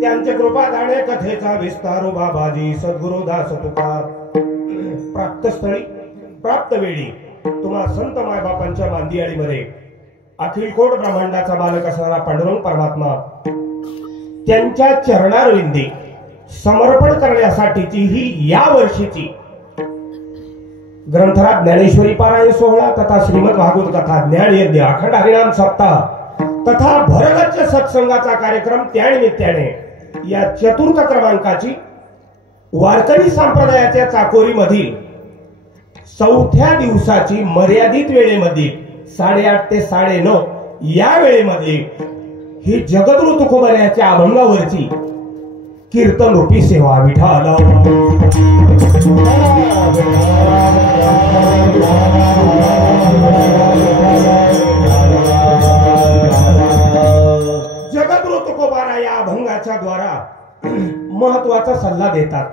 त्यांचे कृपादाने कथेचा विस्तारो बाबाजी सद्गुरु दास तुकार प्राप्त स्थळी प्राप्त वेळी तुम्हा संत मायबापांच्या मांदियाळीमध्ये अखिल कोट ब्रह्मांडाचा बालक असणारा पांडुरंग परमात्मा त्यांच्या चरणारविंदी समर्पण करण्यासाठीची ही या वर्षीची ग्रंथराज ज्ञानेश्वरी पारायण सोहळा तथा श्रीमद भागवत कथा ज्ञान यज्ञ अखंड हरिनाम सप्ताह तथा भरगच्च सत्संगाचा कार्यक्रम त्यानिमित्ताने या चतुर्थ क्रमांकाची वारकरी संप्रदायाच्या चाकोरीमधील चौथ्या दिवसाची मर्यादित वेळेमध्ये 8:30 ते 9:30 या वेळेमध्ये ही जगद्गुरु तुकोबऱ्याच्या अभंगावरची कीर्तन रूपी सेवा विठ्ठल जगद्गुरु तुकोबारा या अभंगाच्या द्वारा महत्वाचा सल्ला देतात।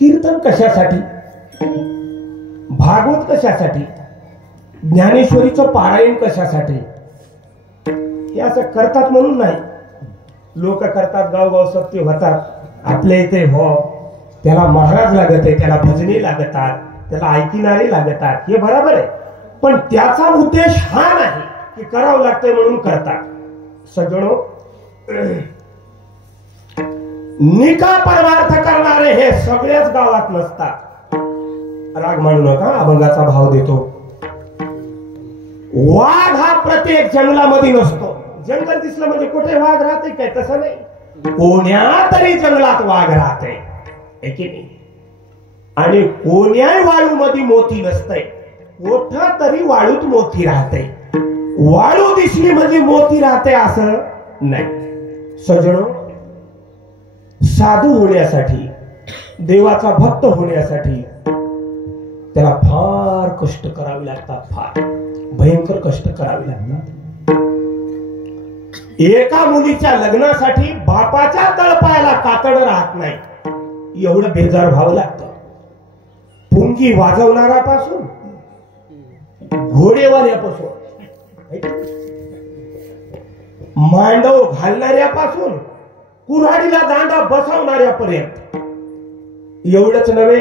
कीर्तन कशासाठी, भागवत कशासाठी, ज्ञानेश्वरीचं पारायण कशासाठी, हे असं करतात म्हणून नाही। लोक करतात, गावगाव सत्य होतात, आपल्या इथे हो त्याला महाराज लागत आहे, त्याला भजनी लागतात, त्याला ऐकणारे लागतात, हे बरोबर आहे, पण त्याचा उद्देश हा नाही की करावं लागतंय म्हणून करतात। सज्जनो, निका परमार्थ करणारे हे सगळ्याच गावात नसतात। राग मानू नका, अभंगाचा भाव देतो। वाघ हा प्रत्येक जंगलामध्ये नसतो। जंगल दिसलं म्हणजे कुठे वाघ राहते काय, तसं नाही, कोण्या तरी जंगलात वाघ राहते, की नाही? आणि कोण्याही वाळू मध्ये मोती नसते, कोठा तरी वाळूत मोती राहते। वाळू दिसली म्हणजे मोती राहते असं नाही। सज्जनो, साधू होण्यासाठी, देवाचा भक्त होण्यासाठी त्याला फार कष्ट करावे लागतात, फार भयंकर कष्ट करावे लागतात। एका मुलीच्या लग्नासाठी बापाच्या तळपायाला कातड राहत नाही, एवढं बेजार व्हावं लागतं। पुंगी वाजवणारापासून घोडेवाल्यापासून मांडव घालणाऱ्यापासून कुऱ्हाडीला दांडा बसवणाऱ्यापर्यंत, एवढंच नव्हे,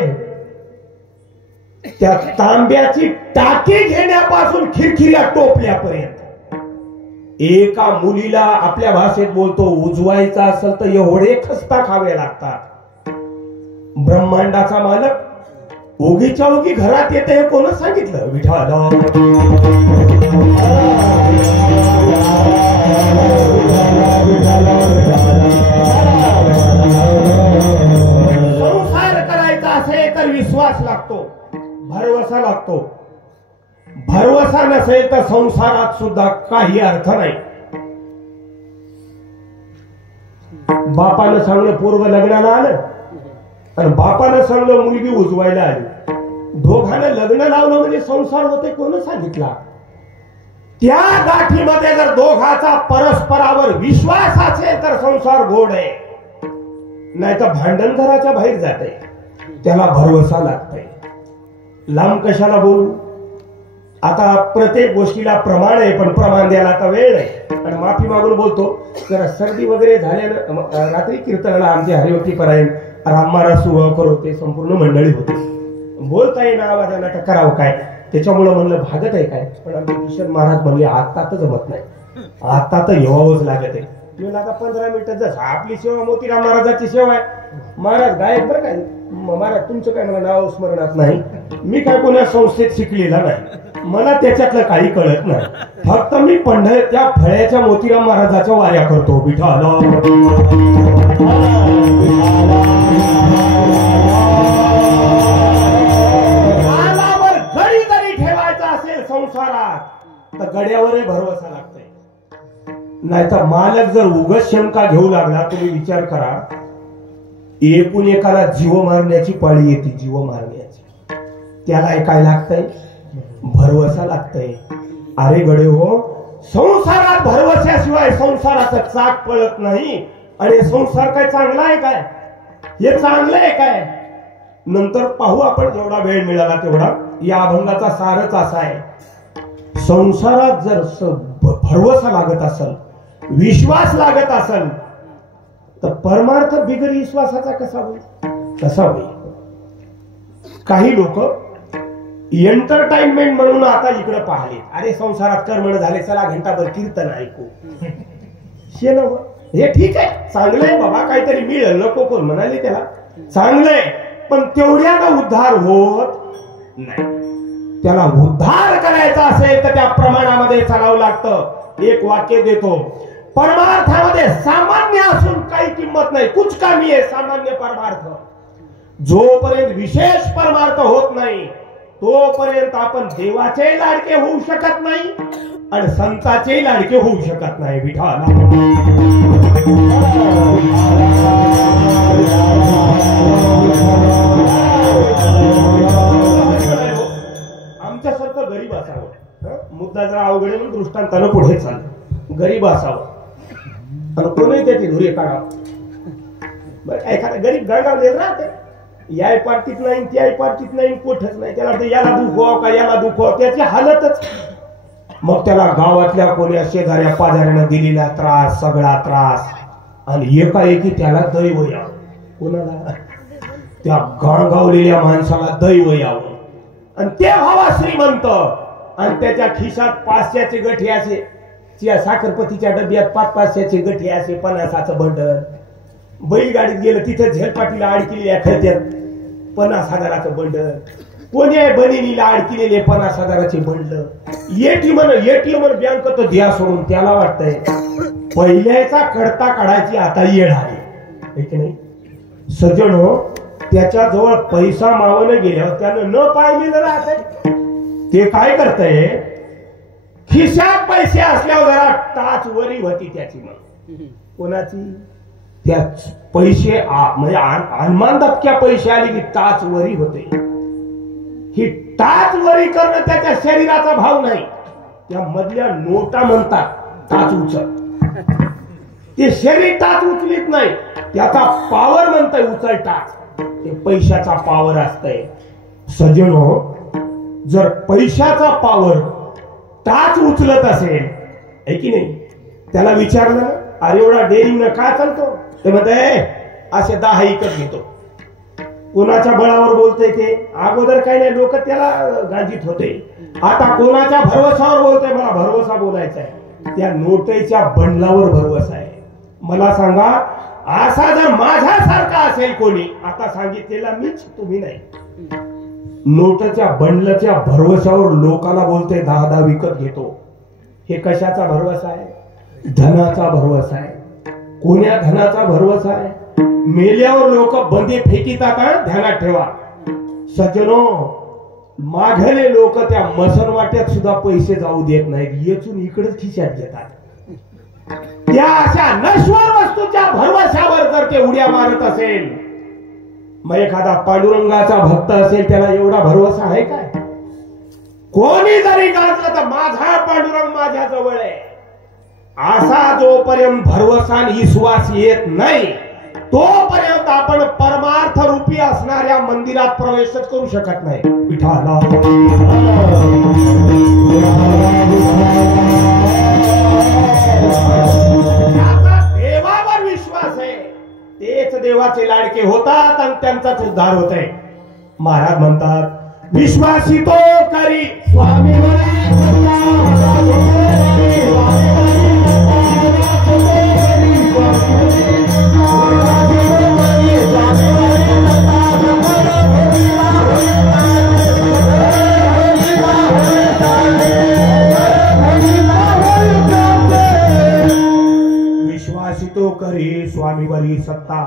त्या तांब्याची टाकी घेण्यापासून खिरखिऱ्या टोपल्यापर्यंत एका मुलीला आपल्या भाषेत बोलतो उजवायचा असेल तर एवढे खस्ता खावे लागतात। ब्रह्मांडाचा मालक ओगीच्या ओगी घरात येते हे कोण सांगितलं? विठ्ठल। संसार करायचा असेल तर विश्वास लागतो, भरवसा लागतो। भरवसा नसेल तर संसारात सुद्धा काही अर्थ नाही। बापानं सांगलं पोरग लग्नाला आलं आणि बापानं सांगलं मुलगी उजवायला आली, दोघांना लग्न लावलं म्हणजे संसार होते, कोण सांगितला? त्या गाठीमध्ये जर दोघाचा परस्परावर विश्वास असेल तर संसार गोड आहे, नाही तर भांडण घराच्या बाहेर जाते, त्याला भरवसा लागतंय। लांब कशाला बोलू, आता प्रत्येक गोष्टीला प्रमाण आहे, पण प्रमाण द्यायला आता वेळ आहे आणि माफी मागून बोलतो। जरा सर्दी वगैरे झाल्यानं रात्री कीर्तनाला आमचे हरिभक्ती परायण राममारा सुभाव करते, संपूर्ण मंडळी होते, बोलता येईना आवाजाला तर करावं काय, त्याच्यामुळं म्हणलं भागत आहे काय, पण आमचे किशन महाराज म्हणले आता तर जमत नाही, आता तर येवावंच लागत आहे। म्हणलं आता 15 मिनिटं जसं आपली सेवा मोतीराम महाराजाची सेवा आहे, महाराज गायक बरं काय, महाराज तुमचं काय मला नाव स्मरणात नाही, मी काय कोणा संस्थेत शिकलेला नाही, मला त्याच्यातलं काही कळत नाही. फक्त मी त्या फळ्याच्या मोतीराम महाराजाच्या वाऱ्या करतो. विठाला गडी जरी ठेवायचा असेल संसारात तर गड्यावरही भरवसा लागतोय. नाही तर मालक जर उगाच शंका घेऊ लागला, तुम्ही विचार करा, एकूण एकाला जीव मारण्याची पाळी येते, जीव मारण्याची. त्याला काय लागतंय? भरवसा लागतंय. अरे गडे हो, संसारात भरवशाशिवाय संसाराचं चाक पळत नाही. आणि संसार काय चांगला आहे काय? हे चांगलं आहे काय? नंतर पाहू आपण, जेवढा वेळ मिळाला तेवढा. या अभंगाचा सारच असा आहे, संसारात जर भरवसा लागत असेल, विश्वास लागत असेल, तर परमार्थ बिगर विश्वासाचा कसा होईल? कसा होईल? काही लोक एंटरटेनमेंट म्हणून आता इकडे पाहिले, अरे संसारात कर्मण झाले, चला घंटाभर कीर्तन ऐकू. हे ठीक आहे, चांगलं आहे बाबा, काहीतरी मिळेल, नको कोण म्हणाले त्याला, चांगलंय. पण तेवढ्यानं उद्धार होत नाही. त्याला उद्धार करायचा असेल तर त्या प्रमाणामध्ये चालावं लागतं. एक वाक्य देतो, परमार्थामध्ये सामान्य असून काही किंमत नाही, कुछ कामी आहे सामान्य परमार्थ. जोपर्यंत विशेष परमार्थ होत नाही तोपर्यंत आपण देवाचे लाडके होऊ शकत नाही आणि संताचे लाडके होऊ शकत नाही. विठाला आमच्यासारखं गरीब असावं. मुद्दा जरा अवघड म्हणून दृष्टांतानं पुढे चाल. गरीब असावं आणि कोणी त्याची धुरे काढावं. बरं, एखादा गरीब गळगाव देत राहते, या पार्टीत नाही, त्या पार्टीत नाही, कोठच नाही. त्याला याला दुखवाव का याला दुखवाव, त्याची हालतच. मग त्याला गावातल्या कोण्या शेजाऱ्या पाजाऱ्यानं दिलेला त्रास, सगळा त्रास, आणि एकाएकी त्याला दैव यावं. कोणाला? त्या गावलेल्या माणसाला दैव यावं. आणि ते व्हावा श्रीमंत, आणि त्याच्या खिशात 500चे गठे असे, साखरपतीच्या डब्यात 500चे गठे असे, 50चं बंडल. बैलगाडीत गेलं तिथे झेलपाटीला अडकिलेल्या खेळत्यात 50,000चं बंडल, कोण्या बनिनीला अडकिलेले 50,000चे बंडल. एटीएम बँक तर द्या सोडून. त्याला वाटतंय पहिल्याचा कडता काढायची आता येड आली की नाही. सज्जन हो, त्याच्या जवळ पैसा मावलं गेल्यावर त्यानं न पाहिलेलं राहतंय. ते काय करतंय, खिशात पैसे असल्यावर जरा टाच वरी होती त्याची. मग कोणाची? त्या पैसे म्हणजे अनुमान दबक्या पैसे आले की टाच वरी होते. ही टाच वरी करणं त्याच्या शरीराचा भाव नाही, त्या मधल्या नोटा म्हणतात टाच उचल. ते शरीर टाच उचलीत नाही, त्याचा पावर म्हणतंय उचल टाच. ते पैशाचा पावर असतंय. सज्जनो, जर पैशाचा पावर टाच उचलत असेल आहे की नाही, त्याला विचारलं, अरे एवढा डेअरिंग काय चालतो? ते म्हणते असे 10 इकत घेतो. कोणाच्या बळावर बोलतोय ते? अगोदर काही नाही, लोक त्याला गांजीत होते. आता कोणाच्या भरवशावर बोलतोय? मला भरवसा बोलायचा आहे, त्या नोटेच्या बंडलावर भरवसा आहे. मला सांगा, असा जर माझ्यासारखा असेल कोणी, आता सांगितलेला मीच, तुम्ही नाही, नोटच्या बंडलच्या भरवशावर लोकांना बोलतोय 10 विकत घेतो, हे कशाचा भरवसा आहे? धनाचा भरवसा आहे. कोण्या धनाचा भरवसा आहे? मेल्यावर लोक बंदी फेकीतात. ध्यानात ठेवा सज्जनो, माघारे लोक त्या मसनवाट्यात सुद्धा पैसे जाऊ देत नाहीत, येचून इकडेच खिशात घेतात. त्या अशा नश्वर वस्तूच्या भरवशावर जर ते उड्या मारत असेल, मग एखादा पांडुरंगाचा भक्त असेल, त्याला एवढा भरवसा आहे काय? कोणी जरी गाजलं तर माझा पांडुरंग माझ्या जवळ आहे, असा जोपर्यंत भरवसा आणि विश्वास येत नाही तोपर्यंत आपण परमार्थ रूपी असणाऱ्या मंदिरात प्रवेशच करू शकत नाही. विठाला देवावर विश्वास आहे, तेच देवाचे लाडके होतात आणि त्यांचाच उद्धार होत आहे. महाराज म्हणतात, विश्वासी तो करी स्वामी Bye. करी स्वामीवरी सत्ता,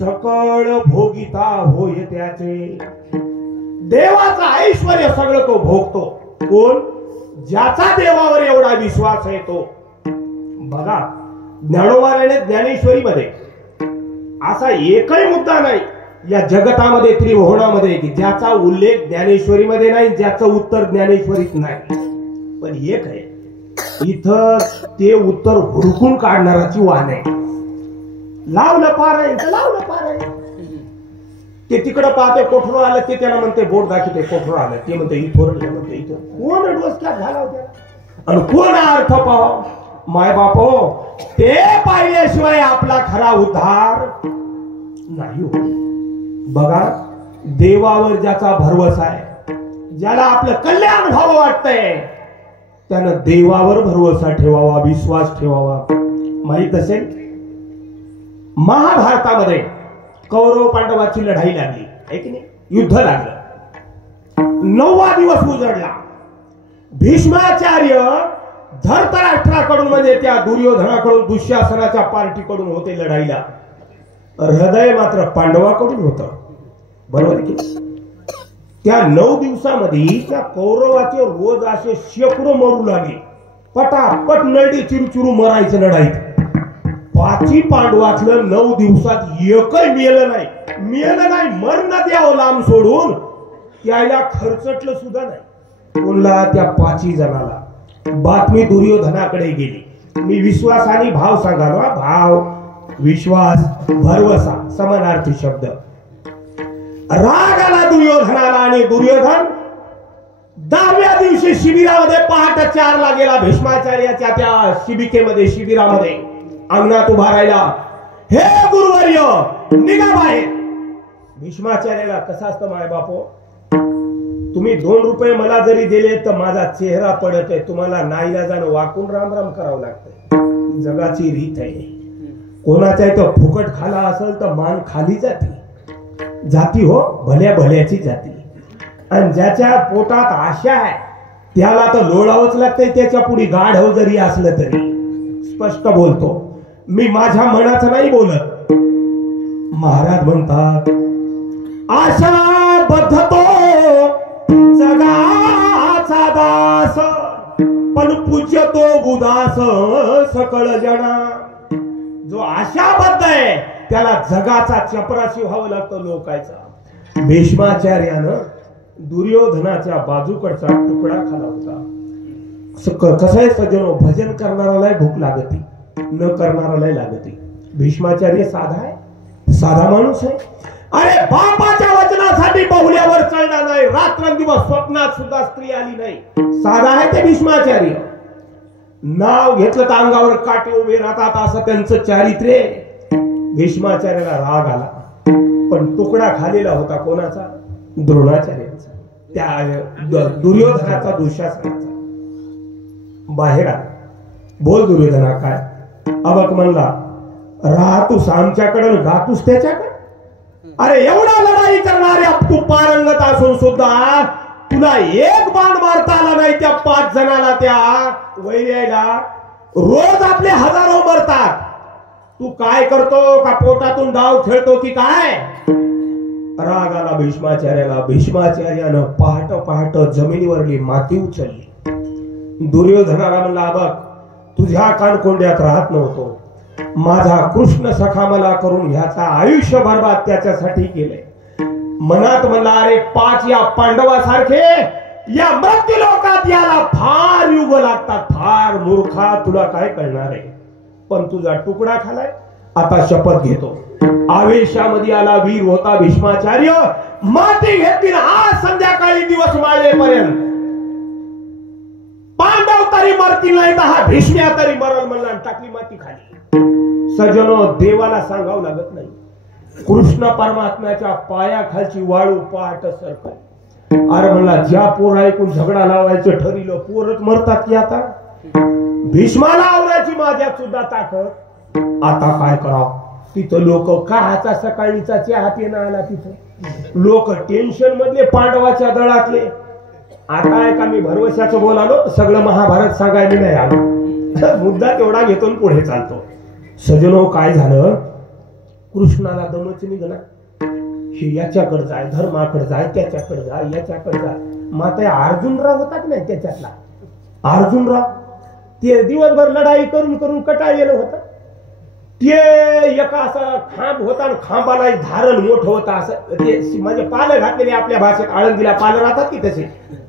सकळ भोगिता होय त्याचे. देवाचं ऐश्वर्य सगळं तो भोगतो. कोण? ज्याचा देवावर एवढा विश्वास आहे तो. बघा, ज्ञानोबाने ज्ञानेश्वरीमध्ये असा एकही मुद्दा नाही या जगतामध्ये त्रिभुवनामध्ये की ज्याचा उल्लेख ज्ञानेश्वरीमध्ये नाही, ज्याचं उत्तर ज्ञानेश्वरीत नाही. पण एक आहे, इथं ते उत्तर हुडकून काढणाराची वाण आहे. लावलं पारायण तर लावलं पारायण. ते तिकडं पाहते कोठून आलं, ते त्याला म्हणते बोट दाखवते कोठून आलं, ते म्हणते इथोर, म्हणते इथं. कोण डोसक्यात घाला होत्या आणि कोण अर्थ पाहावा. माय बाप हो, ते पाहिल्याशिवाय आपला खरा उद्धार नाही होत. बघा, देवावर ज्याचा भरवसा आहे, ज्याला आपलं कल्याण व्हावं वाटतंय, त्यानं देवावर भरवसा ठेवावा, विश्वास ठेवावा. माहित असेल, महाभारतामध्ये कौरव पांडवाची लढाई लागली आहे की नाही, युद्ध लागलं. 9वा दिवस उजडला. भीष्माचार्य धृतराष्ट्राकडून म्हणजे त्या दुर्योधनाकडून, दुःशासनाच्या पार्टीकडून होते लढाईला. हृदय मात्र पांडवाकडून होतं. बरोबर की? त्या 9 दिवसामध्ये त्या कौरवाचे रोज असे शेकडो मरू लागले. पटापट नरडी चिरुचिरू मरायचे लढाईत. पाची पांडवातलं 9 दिवसात एकही मेलं नाही. मरण द्यावं लांब सोडून, त्याला खर्चटलं सुद्धा नाही. कोणला? त्या 5 जणाला. बातमी दुर्योधनाकडे गेली. मी विश्वासाने भाव सांगा ना, भाव, विश्वास, भरवसा समानार्थी शब्द. राग आला दुर्योधनाला आणि दुर्योधन 10व्या दिवशी शिबिरामध्ये पहाटे 4ला गेला. भीष्माचार्याच्या त्या शिबिकेमध्ये, शिबिरामध्ये अंगणात उभा राहिला. हे गुरुवर्य, निघा बाहेर. भीष्माचार्याला कसं असतं माय बापो, तुम्ही 2 रुपये मला जरी दिले तर माझा चेहरा पडत आहे, तुम्हाला नाईलाजानं वाकून राम राम करावं लागतंय. जगाची रीत आहे. कोणाच्या इथं फुकट खाला असेल तर मान खाली जाती हो, भल्या भल्याची जाती. आणि ज्याच्या पोटात आशा आहे त्याला तर लोळावंच लागतंय, त्याच्या पुढे गाढव जरी असलं तरी. स्पष्ट बोलतो मी, माझ्या मनाचं नाही बोलत. महाराज म्हणतात, आशा बद्धतो जगाचा दास, पण पूज्यतो बुदास सकळ जना. जो आशाबद्ध आहे त्याला जगाचा चपराशी व्हावं लागतं, लोकांचा. भीष्माचार्यानं दुर्योधनाच्या बाजूकडचा तुकडा खाला होता. कसं आहे सज्जनो, भजन करणाराला भूक लागती, न करणाराला लागती. भीष्माचार्य साधा आहे, साधा माणूस आहे. अरे बापाच्या वचनासाठी बहुल्यावर चढला नाही. रात्रंदिवस स्वप्नात सुद्धा स्त्री आली नाही. साधा आहे ते भीष्माचार्य. नाव घेतलं तर अंगावर काटे उभे राहतात, असं त्यांचं चारित्र्य. भीष्माचार्याला राग आला, पण तुकडा खालेला होता कोणाचा? द्रोणाचार्यांचा, त्या दुर्योधनाचा, दुःशासनाचा. बाहेर आला. बोल दुर्योधना, काय? अबक म्हणला, राहतूस आमच्याकडे, गातूस त्याच्याकडे. अरे एवढा लढाई करणाऱ्या तू पारंगत असून सुद्धा तुला एक बाण मारता आला नाही त्या 5 जणाला, त्या वैर्याला. रोज आपले हजारो मरतात. तू काय करतो? का पोटातून डाव खेळतो की काय? राग आला भीष्माचार्याला. भीष्माचार्यानं पहाट पहाट जमिनीवरली माती उचलली. दुर्योधनाला म्हणला, बघ, तुझ्या कानकोंड्यात राहत नव्हतो. माझा कृष्ण सखा मला करून ह्याचा आयुष्य बरबाद त्याच्यासाठी केले. मनात म्हणला, अरे 5 या पांडवासारखे या मृत्यू लोकात याला फार युग लागतात. फार मूर्खा, तुला काय कळणार आहे? पण तुझा तुकडा खालाय, आता शपथ घेतो. आवेशामध्ये आला वीर होता भीष्माचार्य. माती घेतली. आज संध्याकाळी दिवस माळेपर्यंत पांडव तरी मरतील नाही तर हा भीष्म्या तरी मरण म्हणला, टाकली माती खाली. सज्जनो, देवाला सांगावं लागत नाही, कृष्ण परमात्म्याच्या पायाखालची वाळू पहाट सरकली. अरे म्हणला, ज्या पोर ऐकून झगडा लावायचं ठरलं, पोरच मरतात की आता. भीष्माला आवरायची माझ्यात सुद्धा ताकद. आता काय करावं? तिथं लोक काचा सकाळीचा चहा पिणं आला. तिथं लोक टेन्शन मधले, पांडवाच्या दळातले. आता आहे का मी भरवशाचं बोलालो, सगळं महाभारत सांगायला नाही आलो. मुद्दा तेवढा घेतो पुढे चालतो. सजनो काय झालं, कृष्णाला दमच निघणार. हे याच्याकडे जाय, धर्माकडे जाय, त्याच्याकडे जाय, याच्याकडे जाय. माता अर्जुनराव होता की नाही त्याच्यातला अर्जुनराव, ते दिवसभर लढाई करून करून कटाळलेलं होतं. ते एका असा खांब होता, खांबाला धारण मोठं होतं असं, ते म्हणजे पालं घातलेले आपल्या भाषेत आळंदीला पालं राहतात की तसे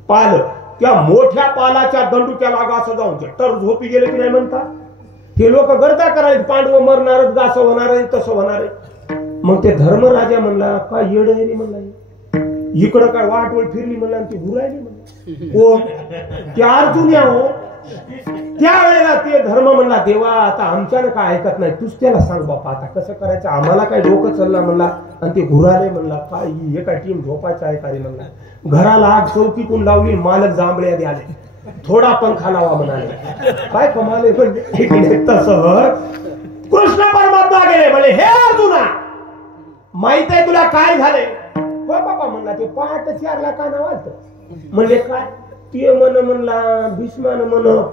पालं, त्या मोठ्या पालाच्या दंडुक्याला असं जाऊन तर झोपी गेले की नाही म्हणतात. हे लोक गर्दा करायचे, पांडव मरणारच, असं होणार आहे तसं होणार आहे. मग ते धर्मराजा म्हणला काय येड आहे म्हणला, इकडं काय वाटवळ फिरली म्हणला आणि ती घुरायली म्हणला. हो ते अर्जुन या हो. त्यावेळेला ते धर्म म्हणला देवा आता आमच्यानं काय ऐकत नाही, तूच त्याला सांग बापा आता कसं करायचं, आम्हाला काय डोकं चालला म्हणला. आणि ते घुराले म्हणला काय हे काय टीम झोपायचं आहे काय म्हणला. घराला आग चौकीतून लावली, मालक जांभळ्या आले, थोडा पंखा लावा म्हणाले. काय कमाले म्हणजे तसं कृष्ण परमात्मा गेले म्हणे हे अर्जुना माहित आहे तुला काय झाले. हो बाबा म्हणला ते पहाट 4ला का नावात म्हणले काय ते म्हणला भीष्मान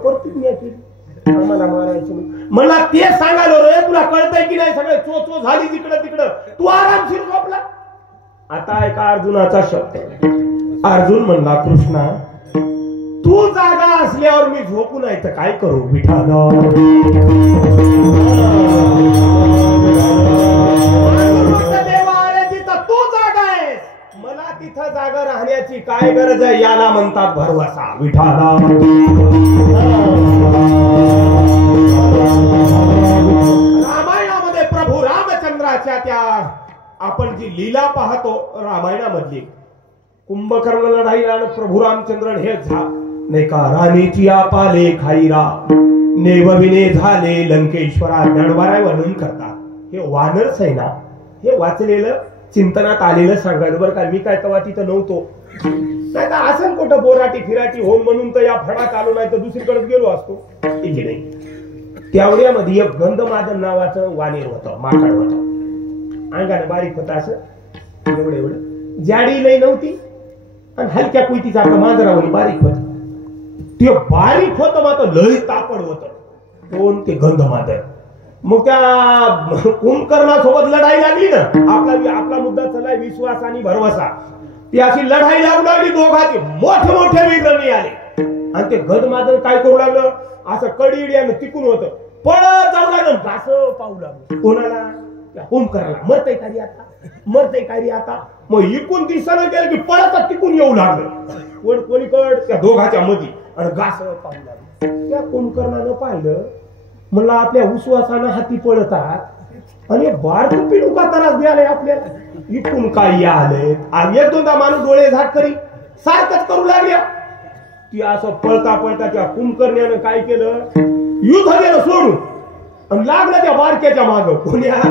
प्रतिज्ञा केली आम्हाला मारायचं म्हणला. ते सांगालो रे तुला कळतंय की नाही, सगळे चो झाली तिकडं तिकडं, तू आरामशीर झोपला. आता एका अर्जुनाचा शब्द, अर्जुन म्हणला कृष्णा तू जागा असल्यावर मी झोपू नाही तर काय करू विठाल. देवा अरे तिथं तू जागा आहेस, मला तिथं जागा राहण्याची काय गरज आहे, याला म्हणतात भरवसा विठाला. रामायणामध्ये प्रभू रामचंद्राच्या त्या आपण जी लीला पाहतो रामायणामधली, कुंभकर्ण लढाईला प्रभू रामचंद्र हे नाही का राणीची आपाले खाईरा नेवविने झाले लंकेश्वरा ज्ञानवाराय वर्णन करतात. हे वानर सेना हे वाचलेलं चिंतनात आलेलं सांगायचं बरं का. मी काय तेव्हा तिथं नव्हतो, नाही तर असं कुठं बोराटी फिराटी होऊन म्हणून तर या फडात आलो नाही तर दुसरीकडे गेलो असतो. इथे नाही. त्यावड्यामध्ये एक गंधमादन नावाचं वानेर होतं, माकड होतं, अंगाने बारीक होता असं एवढं एवढं, जाडी लई नव्हती आणि हलक्या कुयतीचा मांजरावली बारीक होत. ते बारीक होतं मात्र लई तापड होत कोण ते गंधमादन. मग त्या कुंभकर्णासोबत लढाई लागली ना, आपला मुद्दा चाललाय विश्वास आणि भरवसा. ती अशी लढाई लागू लागली, दोघांचे मोठे मोठे वीर आले आणि ते गंधमादन काय करू लागलं असं कडिड्यानं तिकून होतं, पळत जाऊ लागलं, घासं पाहू लागलं. कोणाला कुंभकर्णाला, मरतय कार्य आता, मरतय कार्य आता. मग इकून दिसणं गेलं की पळत तिकून येऊ लागलं कोणीकड त्या दोघांच्या मध्ये आणि घासं पाहू लागलं. त्या कुंभकर्णानं पाहिलं, म्हणलं आपल्या विश्वासानं हाती पळतात आणि बारक पिढू का त्रास द्यायला आपल्याला, इकून काय आले. आणि एक दोनदा माणूस डोळे झाक करी सारखंच करू लागल्या. ती असं पळता पळता त्या कुंभकर्ण्यानं काय केलं, युद्ध गेलं सोडून आणि लागलं त्या बारक्याच्या माग कोण्या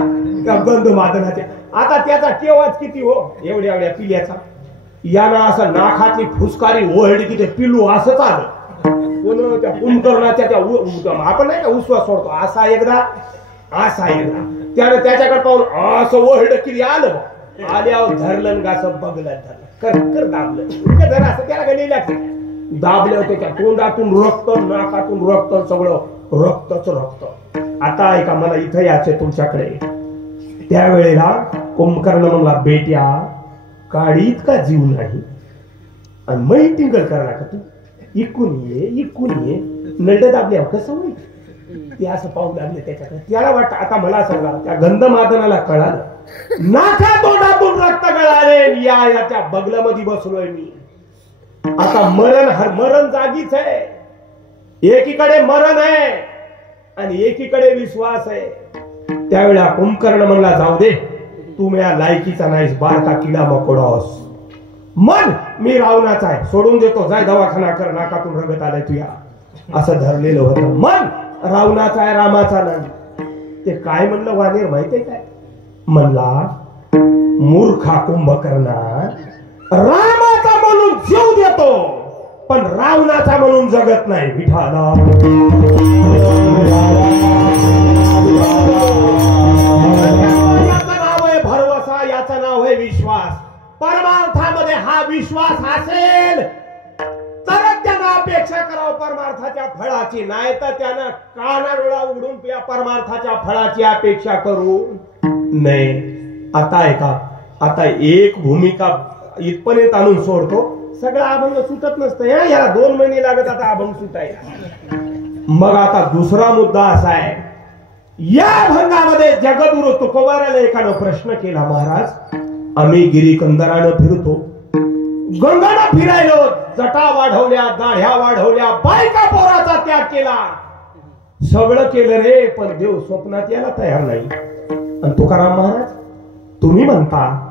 त्या गंधमादनाच्या. आता त्याचा केवाच किती हो एवढ्या एवढ्या पिल्याचा, यानं असं नाकातली फुसकारी ओहळली की ते पिल्लू असंच आलं. कोण त्या कुंभकर्णाच्या त्या आपण नाही का विश्वास सोडतो असा एकदा त्यानं त्याच्याकडे पाहून असं ओहळ किती आलं, आल्यावर धरलं गासं बघलं, धरलं कर दाबलं जरा असं त्याला गेलेलं दाबलं, त्याच्या तोंडातून रक्त नाकातून रक्त सगळं रक्तच रक्त. आता ऐका मला इथं यायचं तुमच्याकडे. त्यावेळेला कुंभकर्ण म्हणला बेट्या काढीत का जीव नाही आणि मै टिंगल करा का तू, इकून ये नळड दाबल्या कसं होईल. ते असं पाहू लागले त्याच्याकडे. त्याला वाटतं आता मला सांगा, त्या गंधमादनाला कळालं नाका तोंडातून रक्त गळाले, याच्या बगलामध्ये बसलोय मी, आता मरण जागीच आहे. एकीकडे मरण आहे आणि एकीकडे विश्वास आहे. त्यावेळेला कुंभकर्ण म्हणला जाऊ दे तू या लायकीचा नाहीस, बारका किडा मकोडास, मन मी रावणाचा आहे, सोडून देतो, जाय दवाखाना कर, नाकातून रगत आलाय तुया. असं धरलेलं होतं. मन रावणाचा आहे, रामाचा नाही. ते काय म्हणलं वानेर माहितीये काय म्हणला, मूर्खा कुंभकर्णा, रामाचा म्हणून जीव देतो पण रावणाचा म्हणून जगत नाही. विठाला याचं नाव आहे भरवसा, याचं नाव आहे विश्वास. परमार्थामध्ये हा विश्वास असेल तरच त्यांना अपेक्षा करावं परमार्थाच्या फळाची. परमार्थाची, नाही तर त्यानं कानाडोळा उघडून त्या परमार्थाच्या फळाची अपेक्षा करू नाही. आता ऐका, आता एक भूमिका इथपर्यंत आणून सोडतो. सगळं अभंग सुटत नसतं, याला 2 महिने लागत आता अभंग सुटायला. मग आता दुसरा मुद्दा असा आहे, या अभंगामध्ये जगद्गुरु तुकोबाराला एकानं प्रश्न केला, महाराज आम्ही गिरीकंदरानं फिरतो, गंगानं फिरायलो, जटा वाढवल्या, दाढ्या वाढवल्या, बायका पोराचा त्याग केला, सगळं केलं रे, पण देव स्वप्नात यायला तयार नाही. आणि तुकाराम महाराज तुम्ही म्हणता,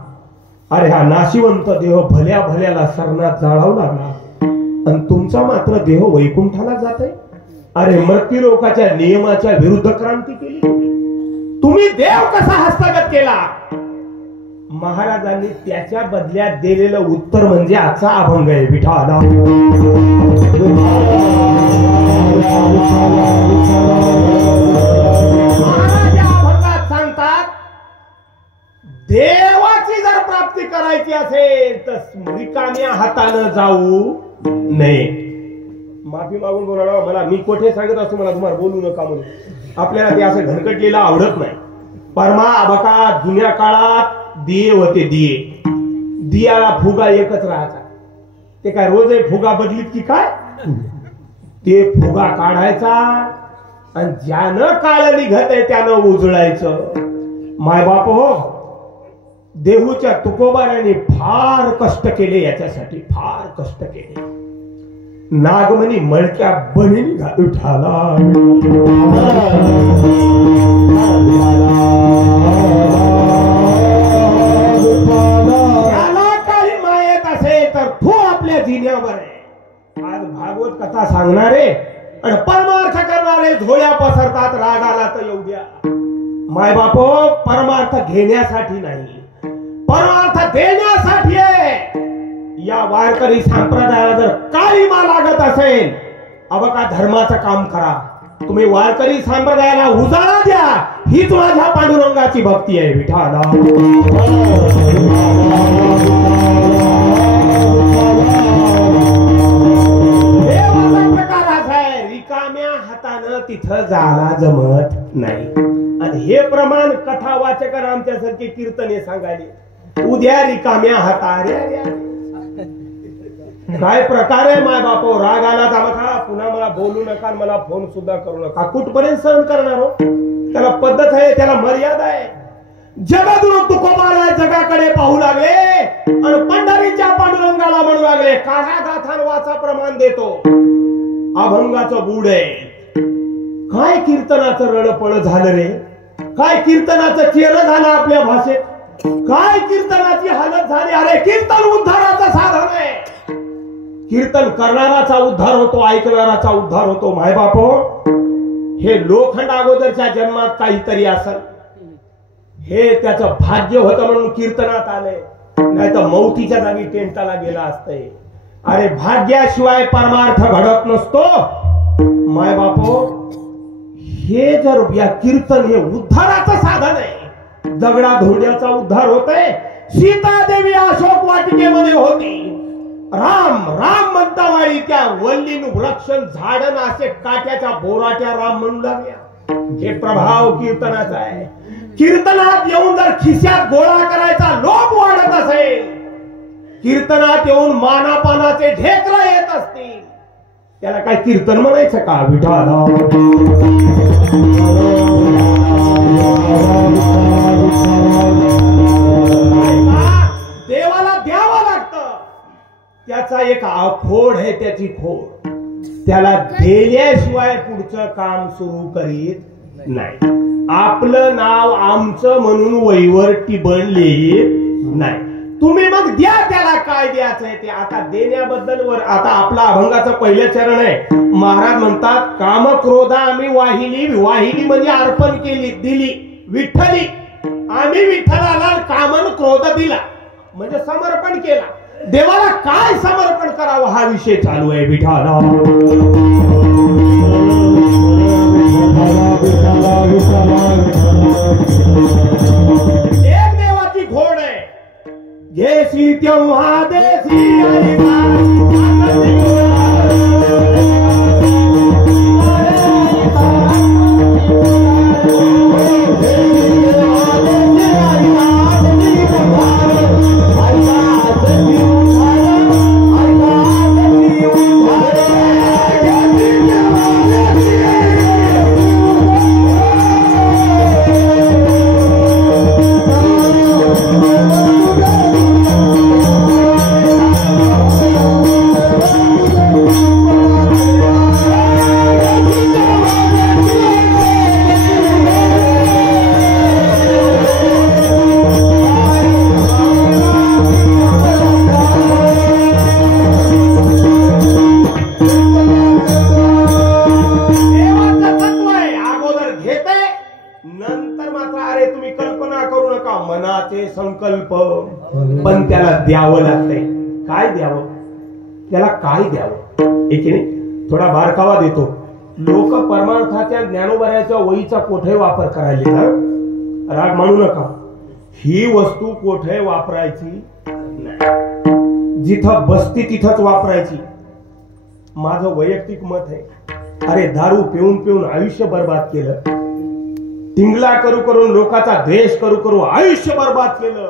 अरे हा नाशिवंत देह भल्या भल्याला सरणात जाळावू लागला आणि तुमचा मात्र देह वैकुंठाला जात आहे. अरे मृत्यू लोकाच्या नियमाच्या विरुद्ध क्रांती केली तुम्ही, देव कसा हस्तगत केला? महाराजांनी त्याच्या बदल्यात दिलेलं उत्तर म्हणजे आजचा अभंग आहे. विठाला महाराज अभंगात सांगतात, देवाची जर प्राप्ती करायची असेल तर रिकाम्या हातानं जाऊ नये. माफी मागून बोला मला, मी कोठे सांगत असतो मला तुम्हाला बोलू नका म्हणून. आपल्याला ते असं घनकटलेलं आवडत नाही. परमा अबका जुन्या काळात दिये होते, दिये, दियाला फुगा एकच राहायचा. ते काय रोज फुगा बदलीत की काय? ते फुगा काढायचा आणि ज्यानं काळ निघत आहे त्यानं उजळायचं. मायबाप हो, देहूच्या तुकोबाराने फार कष्ट केले, याच्यासाठी फार कष्ट केले. नागमणी मळक्या बहिणी घालू ठाला, त्याला काही मायत असेल तर तो आपल्या जिन्यावर आहे. आज भागवत कथा सांगणारे आणि परमार्थ करणारे झोळ्या पसरतात, राग आला तर येऊ द्या. मायबापो, परमार्थ घेण्यासाठी नाही, परमार्थ देण्यासाठी आहे. या वारकरी संप्रदायाला जर काळीमा लागत असेल, अबका धर्माचं काम करा. तुम्ही वारकरी संप्रदायाला उजाळा द्या, हीच माझ्या पांडुरंगाची भक्ती आहे. विठाला देवाचा प्रकार असा आहे, रिकाम्या हातानं तिथं जायला जमत नाही. आणि हे प्रमाण कथा वाचकर आमच्यासारखे कीर्तने सांगायले, उद्या रिकाम्या हाता. काय प्रकार आहे माय बापो, राग आला तर बघा पुन्हा मला बोलू नका, मला फोन सुद्धा करू नका. कुठपर्यंत सहन करणार हो? त्याला पद्धत आहे, त्याला मर्यादा आहे. जगद्गुरु तुकोबाला जगाकडे पाहू लागले आणि पंढरीच्या पांडुरंगाला म्हणू लागले, काढा गाथान वाचा प्रमाण देतो. अभंगाचं बूड आहे. काय कीर्तनाचं रणपळ झालं रे, काय कीर्तनाचं चेहरा झालं आपल्या भाषेत, काय कीर्तनाची हालत झाली. अरे कीर्तन उद्धाराचं साधन आहे. कीर्तन करणाराचा उद्धार होतो, ऐकणाराचा उद्धार होतो. मायबापो, हे लोखंड अगोदरच्या जन्मात काहीतरी असेल, हे त्याचं भाग्य होतं म्हणून कीर्तनात आले, नाही तर मौतीच्या जागी टेंटाला गेला असते. अरे भाग्याशिवाय परमार्थ घडत नसतो. मायबापो, हे जर या कीर्तन हे उद्धाराचं साधन आहे, दगडा धोंड्याचा उद्धार होतोय. सीता देवी अशोक वाटिकेमध्ये होती, राम राम म्हणता वाळी त्या वल्लीन वृक्षण झाडन असे काट्याच्या बोराट्या राम म्हणू लागल्या. हे प्रभाव कीर्तनाचा आहे. कीर्तनात येऊन जर खिशात गोळा करायचा लोभ वाढत असेल, कीर्तनात येऊन मानापानाचे ढेकरं येत असतील, त्याला काय कीर्तन म्हणायचं का? विठाला देवाला द्यावं लागतं. त्याचा एक खोड आहे, त्याची खोड. त्याला दिल्याशिवाय पुढचं काम सुरू करीत नाही. आपलं नाव आमचं म्हणून वैवरटी बनले नाही. तुम्ही मग द्या त्याला, काय द्यायचंय ते. आता देण्याबद्दल वर आता आपला अभंगाचं पहिलं चरण आहे. महाराज म्हणतात, काम क्रोधा आम्ही वाहिली. वाहिली म्हणजे अर्पण केली, दिली. विठ्ठली आम्ही विठ्ठलाला कामन क्रोध दिला म्हणजे समर्पण केला. देवाला काय समर्पण करावं हा विषय चालू आहे. विठाला एक देवाची घोड आहे. घेसी तेव्हा देसी नंतर मात्र अरे तुम्ही कल्पना करू नका, मनाचे संकल्प, पण त्याला द्यावं लागतंय. काय द्यावं त्याला, काय द्यावं? एकीने थोडा बारकावा देतो. लोक परमार्थाच्या ज्ञानोबऱ्याच्या वहीचा कोठे वापर करायला ना, राग मानू नका. ही वस्तू कोठे वापरायची नाही, जिथं बसती तिथंच वापरायची. माझं वैयक्तिक मत आहे. अरे दारू पिऊन पिऊन आयुष्य बर्बाद केलं, टिंगला करू करून लोकांचा द्वेष करू करू आयुष्य बर्बाद केलं,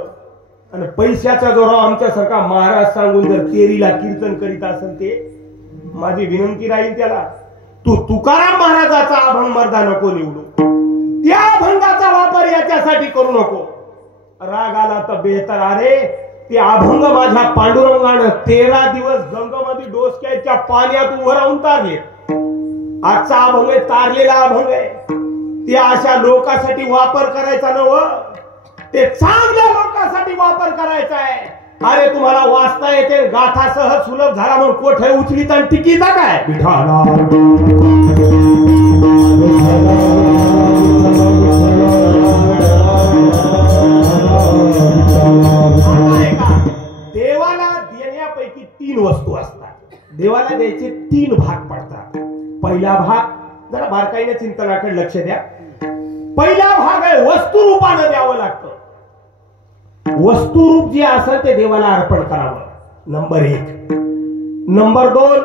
आणि पैशाचा जोरावर आमच्यासारखा महाराज सांगून जर तेरीला कीर्तन करीत असेल, ते माझी विनंती राहील त्याला, तू तुकाराम महाराजाचा अभंग मर्दा नको निवडू, त्या अभंगाचा वापर याच्यासाठी करू नको. राग आला तर बेहतर, अरे ते अभंग माझ्या पांडुरंगानं 13 दिवस गंगामध्ये डोसक्याच्या पाण्यात उभं राहून तारले. आजचा अभंग आहे, तारलेला अभंग आहे. ते अशा लोकांसाठी वापर करायचा नव, ते चांगल्या लोकांसाठी वापर करायचा आहे. अरे तुम्हाला वाचता येते, गाथा सहज सुलभ झाला म्हणून कोठे उचलीत आणि टिकीता काय? विठाला देवाला देण्यापैकी 3 वस्तू असतात. देवाला द्यायचे 3 भाग पडतात. पहिला भाग, जरा बारकाईने चिंतनाकडे लक्ष द्या. पहिला भाग आहे वस्तू रूपाने द्यावं लागतं. वस्तुरूप जे असेल ते देवाला अर्पण करावं, नंबर 1. नंबर 2,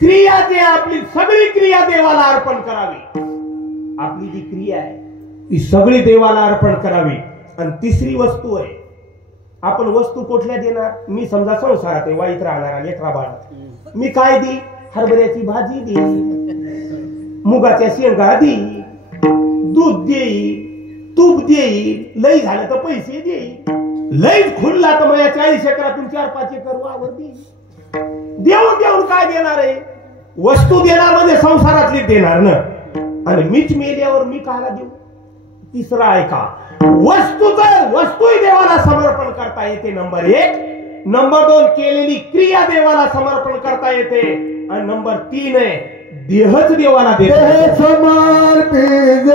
क्रिया जे आपली सगळी क्रिया देवाला अर्पण करावी. आपली जी क्रिया आहे ती सगळी देवाला अर्पण करावी. आणि तिसरी वस्तू आहे, आपण वस्तू कुठल्या देणार? मी समजा संसारात आहे, वाईट राहणारा लेकरा बाळात, मी काय दी? हरभऱ्याची भाजी दे, मुगाच्या शेंगा दे, दूध देई, तूप देई, लई झालं तर पैसे देई, लई खुलला तर माझ्या 40 एकरातून 4-5 एकर वावर देई. देऊन देऊन काय देणार आहे? वस्तू देणार म्हणजे संसारातली देणार ना, आणि मीच मेल्यावर मी काला देऊ? तिसरा आहे का, वस्तूही देवाला समर्पण करता येते, नंबर 1. नंबर 2, केलेली क्रिया देवाला समर्पण करता येते. आणि नंबर 3 आहे, देहच देवाला देते. समर्पित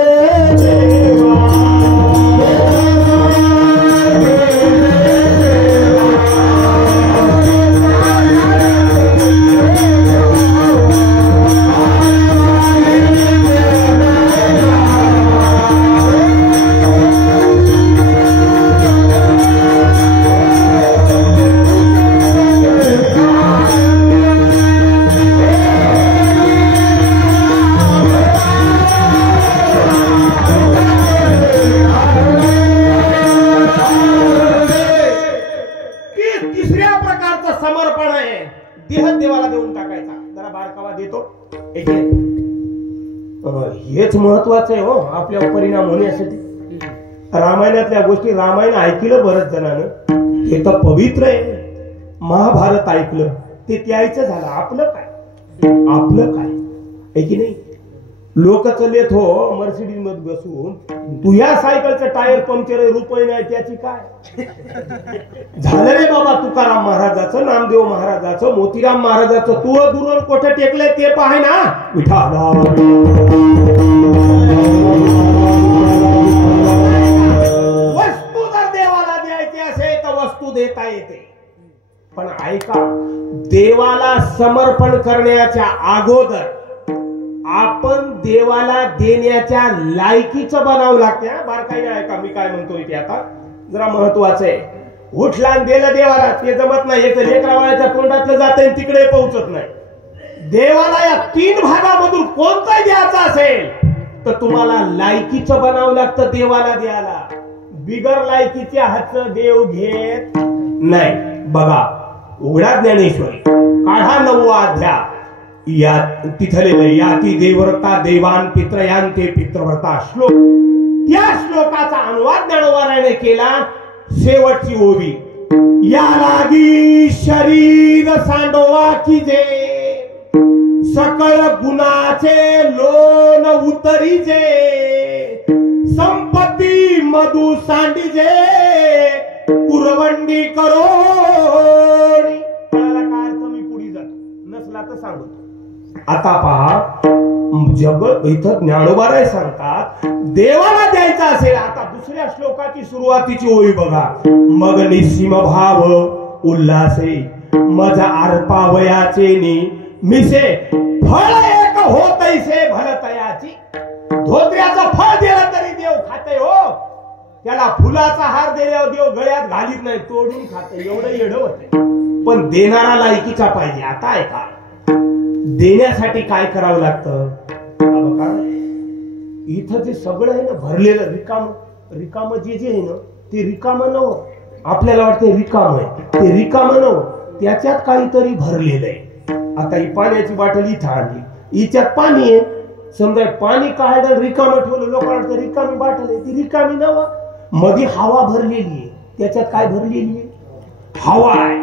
समर्पण आहे, देह देवाला देऊन टाकायचा. जरा बारकावा देतो. हेच महत्वाचं आहे हो आपल्या परिणाम होण्यासाठी. रामायणातल्या गोष्टी, रामायण ऐकलं बरंच जणांनं, हे तर पवित्र आहे. महाभारत ऐकलं ते त्याचं झालं. आपलं काय, आपलं काय आहे की नाही? लोक चलेत हो मर्सिडीज मध्ये बसून, तू या सायकलचं टायर पंक्चर आहे, रुपये नाही त्याची काय झालं रे बाबा? तुकाराम महाराजाचं, नामदेव महाराजाचं, मोतीराम महाराजाचं तू दूर कोठे टेकले ते पाहाय ना. विठाला वस्तू जर देवाला द्यायची असेल तर वस्तू देता येते, पण ऐका, देवाला समर्पण करण्याच्या अगोदर आपण देवाला देण्याच्या लायकीचं बनावं लागते. बारकाईने ऐका मी काय म्हणतोय ते आता जरा महत्वाचं आहे. उठला आणि दिलं देवाला, ते जमत नाही. एक लेकरावाच्या तोंडातलं जात आणि तिकडे पोहोचत नाही. देवाला या 3 भागामधून कोणताही द्यायचा असेल तर तुम्हाला लायकीचं बनावं लागतं देवाला द्यायला. बिगर लायकीच्या हातचं देव घेत नाही. बघा, उघडा ज्ञानेश्वरी, काढा 9वा अध्याय, या तिथले याती देवव्रता देवान पित्रयांते पितृव्रता श्लोक. त्या श्लोकाचा अनुवाद ज्ञानोबाने केला. शेवटची ओवी, या लागी शरीर सांडोवा की जे, सकळ गुणाचे लोन उतरीजे, संपत्ती मधु सांडीजे, कुरवंडी करोडी. मला काय अर्थ मी पुढे जातो, नसला तर सांगतो. आता पहा, जग इथं ज्ञानोबाराय सांगतात, देवाला द्यायचा असेल. आता दुसऱ्या श्लोकाची सुरुवातीची ओळी बघा. मग निस्सीम भाव उल्हासे मजा आरपावयाचे नि मिसे फळ एक होतैसे भलतयाची. धोत्र्याचं फळ दिलं तरी देव खाते हो. त्याला फुलाचा हार दिल्यावर देव गळ्यात घालीत नाही, तोडून खाते. एवढं येडं होत. पण देणारा लायकीचा पाहिजे. आता ऐका, देण्यासाठी काय करावं लागतं. इथं जे सगळं आहे ना भरलेलं, रिकाम जे आहे ना ते रिकाम नव. आपल्याला वाटतं रिकाम आहे, ते रिकाम नव. त्याच्यात काहीतरी भरलेलं आहे. आता ही पाण्याची बाटली इथं आणली, हिच्यात पाणी आहे. समजा पाणी काढलं रिकाम ठेवलं, लोकांना वाटतं रिकामी बाटल आहे, ती रिकामी नव. मध्ये हवा भरलेली आहे. त्याच्यात काय भरलेली आहे? हवा आहे.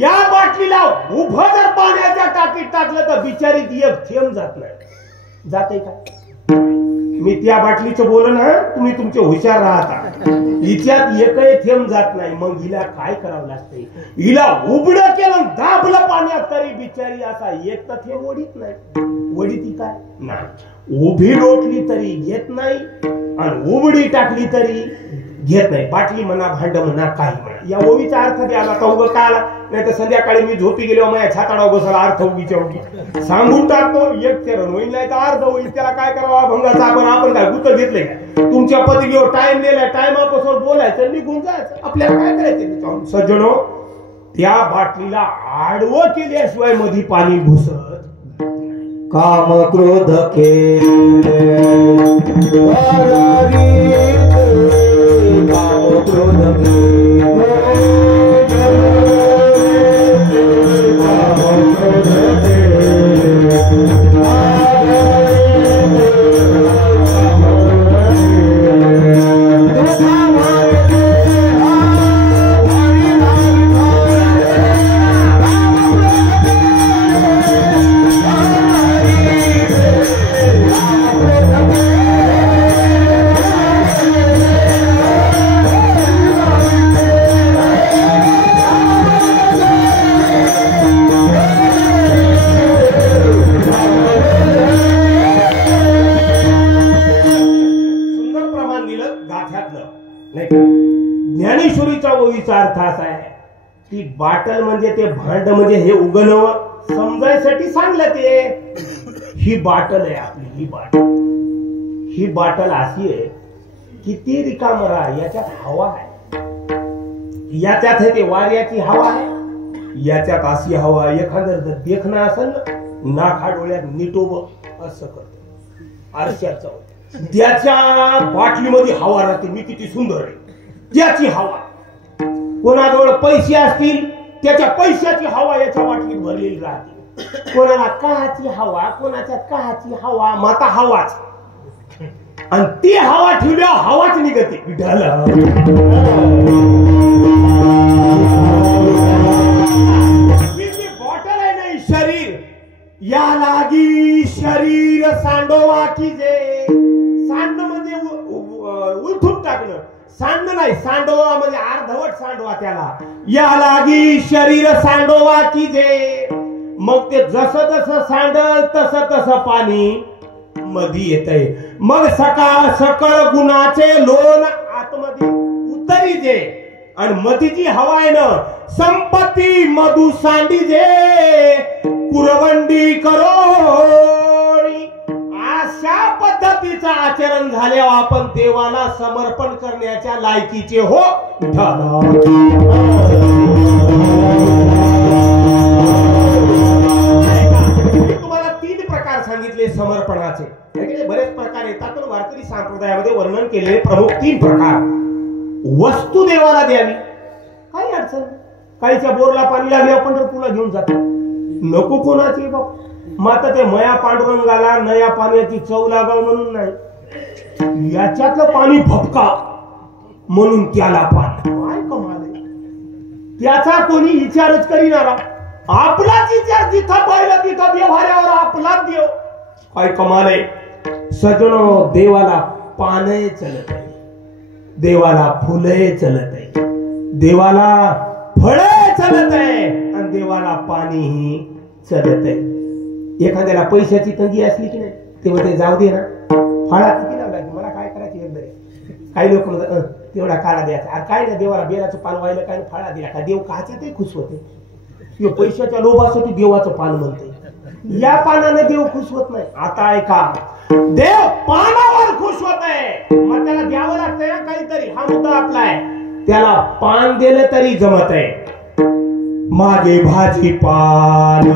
या बाटलीला उभं जर पाण्याच्या टाकीत टाकलं तर बिचारी ती एक थेंब जात नाही. जाते का? मी त्या बाटलीचं बोल ना, तुम्ही तुमचे हुशार राहता. हिच्यात एकही थेंब जात नाही. मग हिला काय करावं लागतंय? हिला उबडं केलं, दाबलं पाण्यात तरी बिचारी असा एक तर थेंब ओढीत नाही. ओढीती काय नाही. उभी लोटली तरी घेत नाही आणि उबडी टाकली तरी घेत नाही. बाटली म्हणा, भांड म्हणा, काही म्हणा. या ओवीचा अर्थ द्यायला का उभं का आला नाही तर संध्याकाळी मी झोपी गेलो माझ्या छाताडा बसला अर्थ उगीच्या उगी सांगून टाकतो. एक चरण होईल नाही तर अर्ध होईल. त्याला काय करावं? अभंगाचा आपण काय गुत घेतलंय का? तुमच्या पत्रिकेवर टाइम दिलाय, टाइमापासून बोलायचं, निघून जायचं. आपल्याला काय करायचं? सज्जनो, त्या बाटलीला आडवं केल्याशिवाय मध्ये पाणी घुसत. काम क्रोध केले काम क्रोध ज्ञानेश्वरीचा ओवीचा अर्थ असा आहे की बाटल म्हणजे ते भांड म्हणजे हे उगणव समजायसाठी सांगलं ते. ही बाटल आहे आपली. ही बाटल अशी आहे की ती रिकामरा, याच्यात हवा आहे. याच्यात आहे ते वाऱ्याची हवा आहे. याच्यात अशी हवा, एखादं जर देखणं असेल ना, नाखा डोळ्यात निटोब असं करतो आरशाचं. त्याच्या बाटलीमध्ये हवा राहते. मी किती सुंदर आहे त्याची हवा. कोणाजवळ पैसे असतील त्याच्या पैशाची हवा याच्या बाटलीत भरलेली राहते. कोणाला काहाची हवा, कोणाच्या काहाची हवा, माता हवाच. आणि ती हवा ठेवल्यावर हवाच निघते. बॉटल आहे नाही शरीर, या लागी शरीर सांडोवा की जे. सांडणं म्हणजे उलथून टाकणं. सांडणं नाही, सांडोवा म्हणजे अर्धवट सांडवा त्याला. या लागी शरीर सांडोवा की जे. मग ते जसं जसं सांडल तसं तसं पाणी मधी येतंय. मग सकाळ सकळ गुणाचे लोण आतमध्ये उतरी जे. आणि मधीची हवा आहे ना, संपत्ती मधु सांडी जे. कुरवंडी करो. अशा पद्धतीचं आचरण झाल्यावर आपण देवाला समर्पण करण्याच्या लायकीचे हो. तुम्हाला 3 प्रकार सांगितले समर्पणाचे. बरेच प्रकार येतात पण वारकरी संप्रदायामध्ये वर्णन केलेले प्रमुख 3 प्रकार. वस्तू देवाला द्यावी, काही अडचण. काहीच्या बोरला पाणी लागल्यावर पंढरपूरला घेऊन जातो. नको कोणाची बाप. माता ते मया पांडुरंगाला नया पाण्याची चव लागाव म्हणून नाही, याच्यातलं पाणी भपका म्हणून त्याला पाणी. काय कमाल आहे. त्याचा कोणी विचारच करीनारा. आपलाच विचार जिथं पाहिलं तिथं व्यवहारावर आपलाच देव. काय कमाल आहे. सजनो, देवाला पाने चलत आहे, देवाला फुले चलत आहे, देवाला फळे चलत आहे आणि देवाला पाणीही चलत आहे. एखाद्याला पैशाची तंगी असली की नाही, ते म्हणते जाऊ दे ना, फळा किती लावला मला काय करायचं एकदा. काही लोक म्हणतात तेवढा काळा द्यायचा. अरे काय ना, देवाला बेलाचं पान व्हायला काय फळा दिला का देव काच्या ते खुश होते. किंवा पैशाच्या लोभासाठी देवाचं पान म्हणते, या पानाने देव खुश होत नाही. आता ऐका, देव पानावर खुश होत आहे, मग त्याला द्यावं लागतंय ना काहीतरी. हा मुद्दा आपला आहे. त्याला पान दिलं तरी जमत आहे. मागे भाजी पान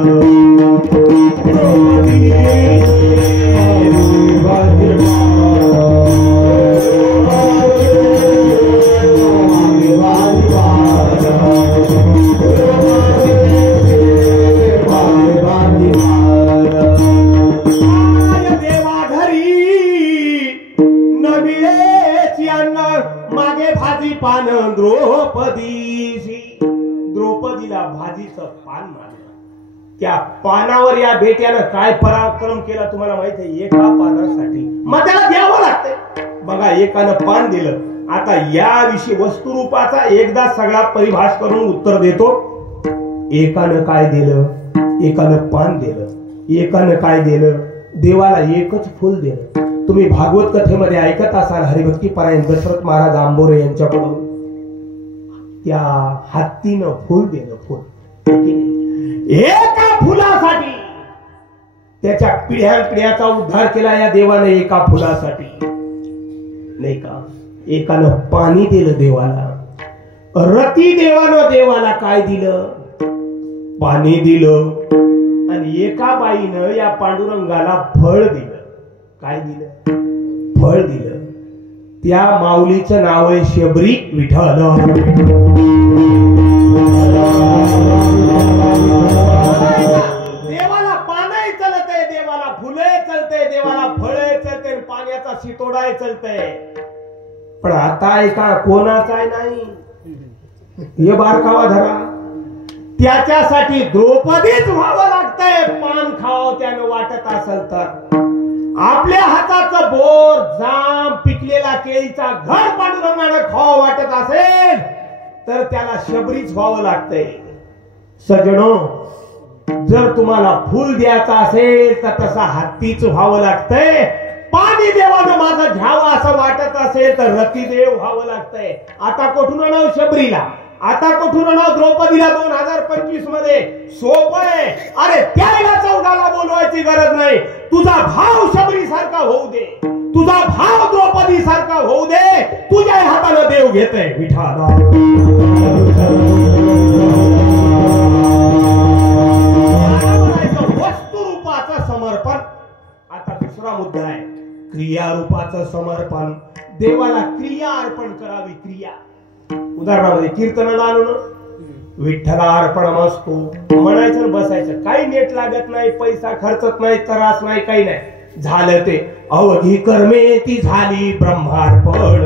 मागे भाजी पान द्रौपदीला भाजीचं पान मानलं. त्या पानावर या बेट्यानं काय पराक्रम केला तुम्हाला माहित आहे. एका पानासाठी मग त्याला द्यावं लागतंय. बघा, एकानं पान दिलं. आता याविषयी वस्तुरूपाचा एकदा सगळा परिभाष करून उत्तर देतो. एकानं काय दिलं, एकानं पान दिलं, एकानं काय दिलं, देवाला एकच फुल दिलं. तुम्ही भागवत कथेमध्ये ऐकत असाल, हरिभक्ती परायण दशरथ महाराज आंबोरे यांच्याकडून त्या हत्तीनं फुल दिलं. फुल एका फुलासाठी त्याच्या पिढ्याचा उद्धार केला या देवाने. एका फुलासाठी नाही का. एकानं पाणी दिलं देवाला. रती देवानं देवाला काय दिलं, पाणी दिलं. आणि एका बाईनं या पांडुरंगाला फळ दिलं. काय दिलं, फळ दिलं. त्या माऊलीचं नाव आहे शबरी विठ्ठल. देवाला पानही चलते, देवाला फुले चलते, देवाला फळे चलते, पाण्याचा शितोडाय चलते. पण आता ऐका, कोणाचा नाही. हे बारकावा धरा. त्याच्यासाठी द्रौपदीच व्हावं लागतंय. पान खावं त्यानं वाटत असेल तर. आपल्या हाताचं बोर, जाम, पिकलेला केळीचा घर पांडुरंगानं खावं वाटत असेल तर त्याला शबरीच व्हावं लागतंय. सजनो, जर तुम्हाला फुल द्यायचं असेल तर तसा हत्तीच व्हावं लागतंय. पाणी देवानं माझं घ्यावं असं वाटत असेल तर रतिदेव व्हावं लागतंय. आता कुठून आणावं शबरीला, आता कुठून आणावं द्रौपदीला 2025 मध्ये. सोपं आहे. अरे त्याला चौदाला बोलवायची गरज नाही. तुझा भाव शबरी सारखा होऊ दे, तुझा भाव द्रौपदी सारखा होऊ दे. तुझ्या हातानं देव घेतय विठाला. वस्तुरूपाचं समर्पण. आता दुसरा मुद्दा आहे क्रियारूपाचं समर्पण. देवाला क्रिया अर्पण करावी. क्रिया उदाहरणामध्ये कीर्तनाला आणून विठ्ठला अर्पणमस्तु म्हणायचं, बसायचं. काही नेट लागत नाही, पैसा खर्चत नाही, त्रास नाही, काही नाही. झालं ते अवधी कर्मे ती झाली ब्रह्मार्पण.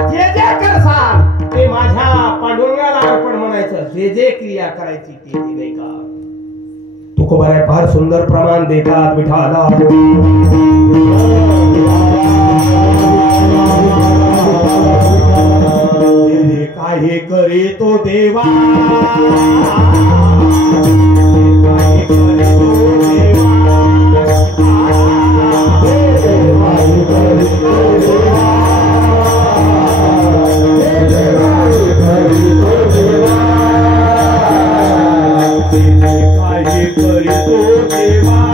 जे जे करसाल ते माझ्या पांडुरंगाला अर्पण म्हणायचं. जे जे क्रिया करायची ती नाही का. तुकोबाराय फार सुंदर प्रमाण देतात विठाला. काय करे तो देवा, काय करे तो देवा, काय करे तो देवा, काय करे तो देवा,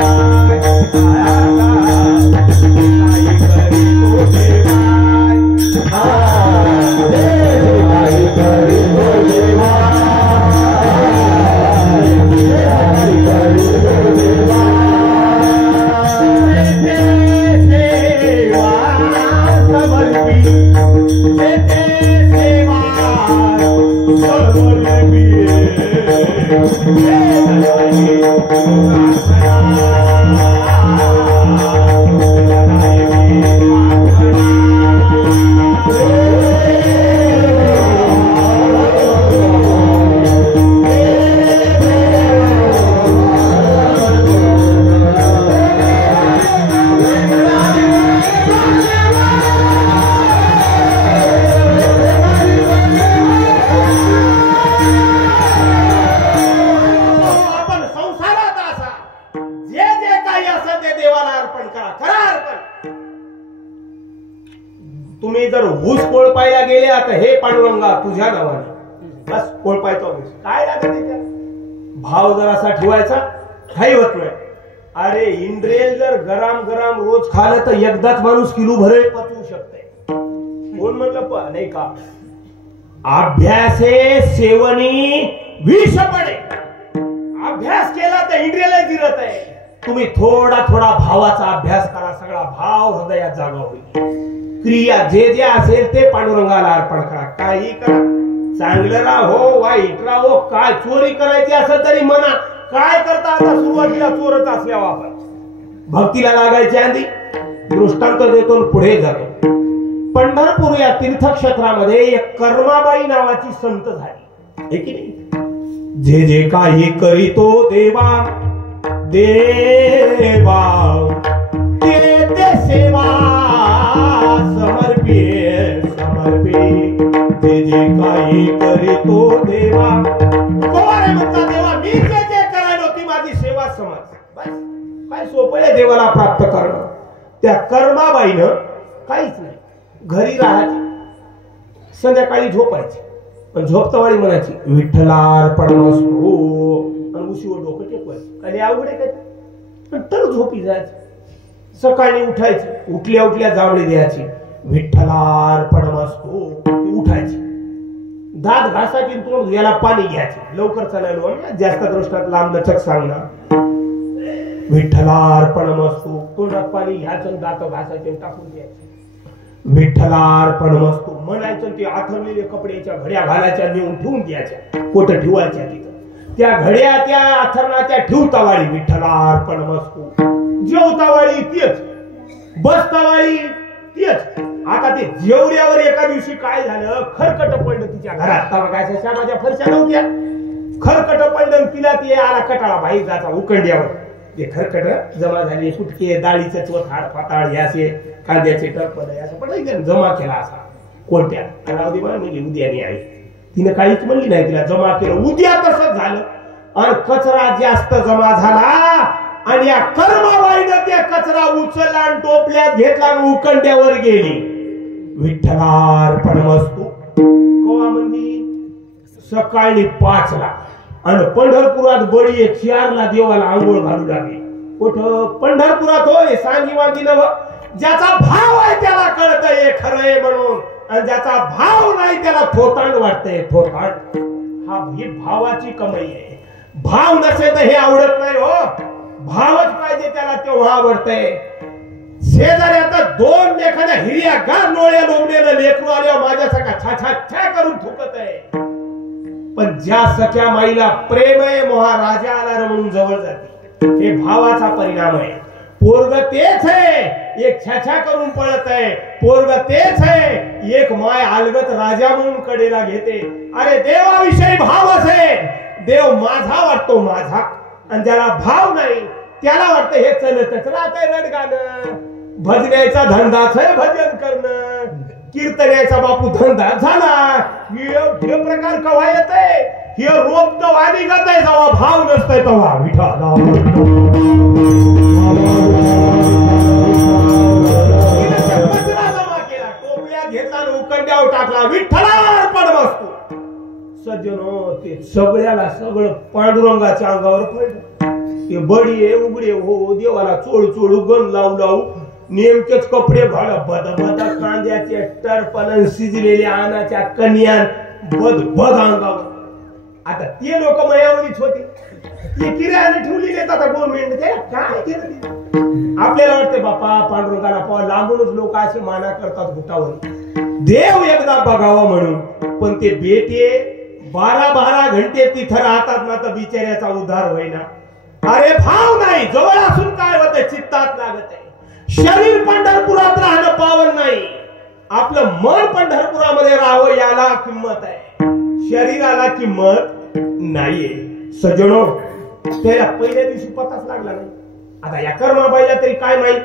कोळपायला गेले आता हे पांडुरंगा तुझ्या नावाने बस कोळपायचा काय लागत त्याला भाव जरासा ठेवायचा काही होत नाही. अरे इंद्रिय जर गरम गरम रोज खाल्लं तर एकदाच माणूस किलो भरे पचवू शकते. कोण म्हणलं नाही का अभ्यासे सेवनी विष पडे. अभ्यास केला तर इंद्रियाला जिरत आहे. तुम्ही थोडा थोडा भावाचा अभ्यास करा सगळा भाव हृदयात जागा होईल. क्रिया जे जे असेल ते पांडुरंगाला अर्पण करा. काही करा चांगलं राहो वाईट राहो काय चोरी करायची असेल तरी म्हणा. काय करता आता सुरुवातीला चोरच असल्यावर आपण भक्तीला लागायच्या आधी दृष्टांत देतो पुढे जातो. पंढरपूर या तीर्थक्षेत्रामध्ये एक कर्माबाई नावाची संत झाली हे की नाही. जे जे काही करीतो देवा देवा ते ते सेवा समर्पे समर्पे. जे जे काही करीतो देवा कोण म्हणता देवा मी जे जे करायलो ती माझी सेवा समज. बस काय सोपं आहे देवाला प्राप्त करणं. त्या कर्माबाईनं काहीच नाही घरी राहायची संध्याकाळी झोपायची पण झोपतावाळी म्हणायची विठ्ठलार्पणमस्तु आणि उशीवर डोकं टेकवायचं. काही अवघड आहे काय तर झोपी जायची. सकाळी उठायची उठल्या उठल्या जावळी द्यायची विठ्ठलार्पणमस्तु उठायची. दात घासायची तोंड याला पाणी घ्यायचे. लवकर चालायलो जास्त दृष्टात लांब लचक सांगणार विठ्ठलार्पणमस्तु. तोंडात पाणी घ्यायचं दात घासायचे टाकून द्यायचे विठ्ठलार्पणमस्तु म्हणायचं. ते आथरलेले कपड्याच्या घड्या घालायच्या नेऊन ठेवून द्यायच्या कोट ठेवायच्या तिथं. त्या घड्या त्या आथरणाच्या ठेवतावाळी विठ्ठलार्पणमस्तु. जेवतावाळी तेच बसतावाळी तेच. आता ते जेवऱ्यावर एका दिवशी काय झालं खरकट पडलं तिच्या घरात. काय माझ्या फरशा नव्हत्या खरकट पडलं तिला ते आला कटाळा बाहेर जायचा उकंड्यावर. ते खरकट जमा झाले कुटके डाळीचं चोथाड पाताळ हे असे कांद्याचे टरपण असं पण जमा केला असा कोणत्या रावदी म्हणली उद्या आहे. तिने काहीच म्हणली नाही तिला जमा केलं. उद्या तसंच झालं आणि कचरा जास्त जमा झाला आणि या कर्माबाईनं त्या कचरा उचलला आणि टोपल्यात घेतला आणि उकंड्यावर गेली. विठ्ठलार्पणमस्तु कवा म्हणली सकाळी 5 ला आणि पंढरपुरात बडी 4 ला देवाला आंघोळ घालू लागली. कुठं पंढरपुरात होय सांगी वागी नव. ज्याचा भाव आहे त्याला कळतंय खरं आहे म्हणून आणि ज्याचा भाव नाही त्याला थोतांड वाटतंय थोतांड. ही भावाची कमाई आहे. भाव नसेल तर हे आवडत नाही हो. भावच पाहिजे त्याला तेव्हा आवडतंय. शेजाऱ्याचा 2 लेखाने हिर्या गार नोळ्या लोंबलेलं लेकरू आल्यावर माझ्या सका छा छा छा करून ठोकत आहे. पण ज्या सख्या माईला प्रेम आहे मोहा राजा आला म्हणून जवळ जाते. हे भावाचा परिणाम आहे. पोरग तेच आहे एक छाछा करून पळत आहे. पोरग तेच आहे एक माय अलगत राजा म्हणून कडेला घेते. अरे देवाविषयी भाव असेल देव माझा वाटतो माझा आणि ज्याला भाव नाही त्याला वाटतं हे चलतच राहतंय रडगाणं. भजण्याचा धंदाच आहे भजन करणं. कीर्तनाचा बापू धंदा झाला. हे प्रकार कवा येतंय हे रोप तो वाणी गत आहे जेव्हा भाव नसतंय तेव्हा. विठ्ठला जमा केला टोपल्यात घेतला आणि उकंड्यावर टाकला विठ्ठलार्पणमस्तु. सज्जनो ते सगळ्याला सगळं पांडुरंगाच्या अंगावर पडलं. ते बडी उघडे हो देवाला चोळू चोळू गण लावू लावू नेमकेच कपडे भाड बद बद कांद्याचे टरपण शिजलेल्या आनाच्या कन्यान बद बद अंगावर. आता ते लोक मयावरीच होते. ते किरायाने ठेवली देतात आता गव्हर्नमेंट काय केलं. आपल्याला वाटते बापा पांडुरंगाला पाव लांबूनच लोक असे माना करतात घुटावर. देव एकदा बघावा म्हणून पण ते बेटे 12-12 घंटे तिथं राहतात ना तर बिचाऱ्याचा उद्धार होईना. अरे भाव नाही जवळ असून काय होतं चित्तात लागत आहे. शरीर पंढरपुरात राहणं पावन नाही. आपलं मन पंढरपुरामध्ये राहावं याला किंमत आहे. शरीराला किंमत नाहीये. सज्जनो त्याला पहिल्या दिवशी पताच लागला नाही. आता या कर्माबाईला तरी काय माहित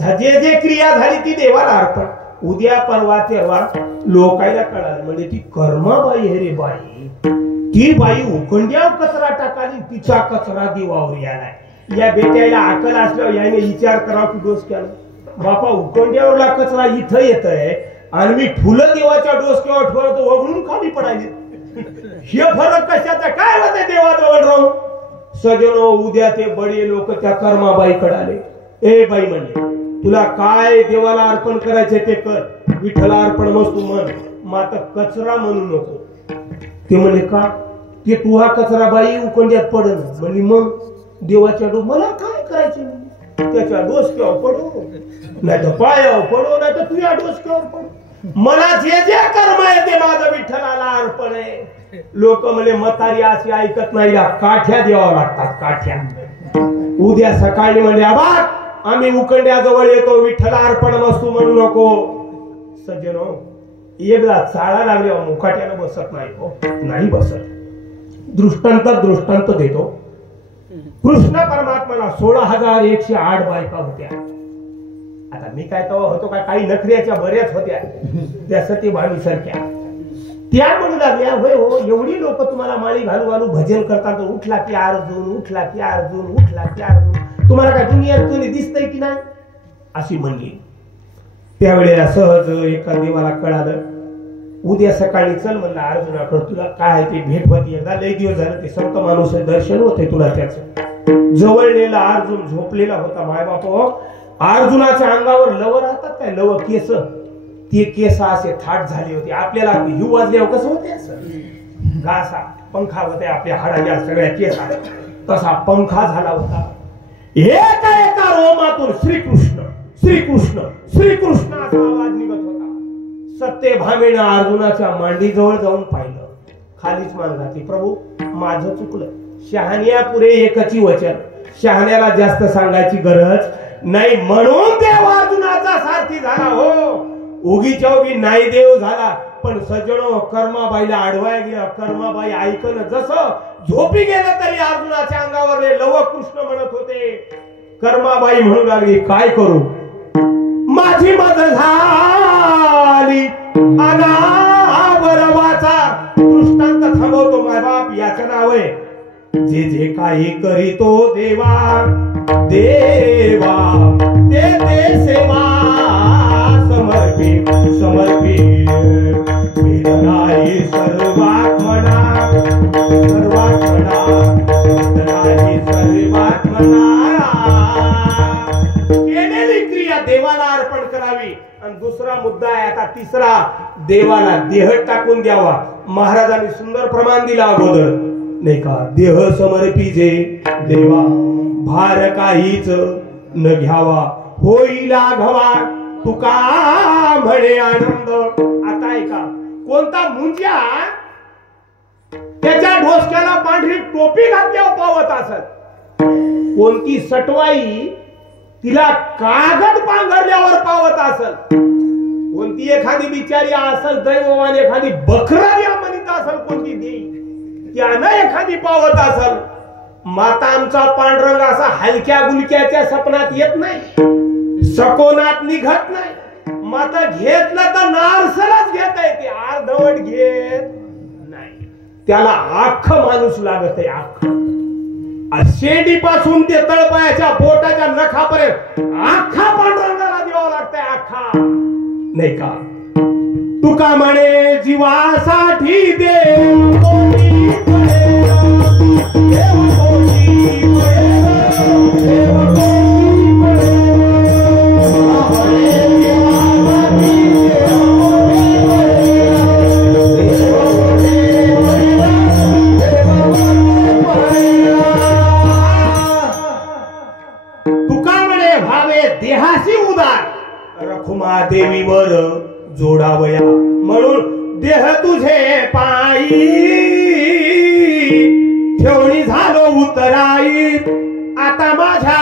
जे जे क्रिया झाली ती देवाला अर्पण. उद्या परवा तेव्हा लोकायला कळालं म्हणजे ती कर्माबाई आहे रे बाई. ती बाई उखंड्यावर कचरा टाकाली तिचा कचरा देवावर यालाय. या बेट्याला अकल असल्यावर याने विचार करावा की दोष केला बापा उखंड्यावरला कचरा इथं येतय आणि मी फुलं देवाच्या डोसक्यावर ठेवतो वगळून खाली पडायचे. हे फरक कशाचा काय होते देवाजवळ राहून. सजनो उद्या ते बडे लोक त्या कर्माबाईकडे आले. ए बाई म्हणले तुला काय देवाला अर्पण करायचे ते कर, विठ्ठला अर्पण मस्त म्हण, मात्र कचरा म्हणू नको. ते म्हणले का. ते तू हा कचरा बाई उकंड्यात पडन. म्हणली मग देवाच्या मला काय करायचे, त्याच्या डोसक्यावर पडो नाही तर पायावर पडो नाही तर तुझ्या डोसक्यावर पडो, मला जे जे कर्म आहे ते माझं विठ्ठलाला अर्पण आहे. लोक म्हणे म्हातारी अशी ऐकत नाही, या काठ्या द्यावा लागतात काठ्या. उद्या सकाळी म्हणजे आबा आम्ही उकंड्याजवळ येतो, विठ्ठला अर्पण वस्तू म्हणू नको. सज्जनो एकदा चाळा लागल्यावर मुकाट्याला बसत नाही हो, नाही बसत. दृष्टांत देतो. कृष्ण परमात्माला 16,108 बायका होत्या. आता मी काय तेव्हा होतो का, काही नखऱ्याच्या बऱ्याच होत्या त्या सतीभावी सारख्या. त्या म्हणू लागल्या होय हो एवढी लोक तुम्हाला माळी घालू घालू भजन करतात, उठला की अर्जुन, उठला की अर्जुन, उठला की अर्जुन, तुम्हाला काय दुनियात कोणी दिसतंय की नाही अशी म्हणली. त्यावेळेला सहज एका देवाला कळालं. उद्या सकाळी चल म्हणलं अर्जुनाकडे, तुला काय ते भेट होती एकदा, लई दिवस झालं ते संत माणूस दर्शन होते तुला त्याचं. जवळ नेला. अर्जुन झोपलेला होता. माय बाप अर्जुनाच्या अंगावर लव राहतात काय, लव केस, ते केस असे थाट झाले होते. आपल्याला हिव वाजल्यावर कसं होते असं घासा पंखा होते आपल्या हाडाच्या सगळ्या केसा, तसा पंखा झाला होता. एका एका रोमातून श्रीकृष्ण श्रीकृष्ण श्रीकृष्ण असा आवाज निघत होता. सत्यभामेनं अर्जुनाच्या मांडीजवळ जाऊन पाहिलं, खालीच मान घातली. प्रभू माझं चुकलं. शहाण्या पुरे एकची वचन, शहाण्याला जास्त सांगायची गरज नाही. म्हणून देव अर्जुनाचा सारथी झाला हो, उगीच्या उगी नाही देव झाला. पण सज्जनो कर्माबाईला अडवाय गेला. कर्माबाई ऐकलं, जसं झोपी गेलं तरी अर्जुनाच्या अंगावरले लव कृष्ण म्हणत होते. कर्माबाई म्हणू लागली काय करू, माझी मत झाली अनावर वाचा. दृष्टांत थांबवतो माय बाप, याचं नाव आहे जे जे काही करीतो देवा देवा ते ते सेवा समर्पित समर्पित वेदनाही सर्वात म्हणा सर्वात म्हणा वेदनाही सर्वात म्हणा. केलेली क्रिया देवाला अर्पण करावी. आणि दुसरा मुद्दा आहे आता तिसरा, देवाला देह टाकून द्यावा. महाराजांनी सुंदर प्रमाण दिला अगोदर नाही का, देह समर्पिजे देवा भार काहीच न घ्यावा होईल आघवा तुका म्हणे आनंद. आता ऐका, कोणता मुंज्या त्याच्या ढोसक्याला पांढरी टोपी घातल्यावर पावत असत, कोणती सटवाई तिला कागद पांघरल्यावर पावत असत, कोणती एखादी बिचारी असल दैववान एखादी बकरा या म्हणत असल, कोणती देई त्यानं एखादी पावत असल. माता आमचा पांढरंग असा हलक्या गुलक्याच्या सपनात येत नाही, सकोनात निघत नाही. माता घेतलं तर नारसलच घेत आहे, ते अर्धवट घेत नाही. त्याला आख माणूस लागत आहे, आख. शेंडीपासून ते तळपायाच्या बोटाच्या नखापर्यंत आखा पांडुरंगाला द्यावा लागतंय, आखा नाही का. तुका म्हणे जीवासाठी देव कोणी पडेल, देव कोणी पडेल, देव कोणी पडेल. देहाशी उदार रखुमा देवीवर जोडावया, म्हणून देह तुझे पायी ठेवणी झालो उतराई. आता माझ्या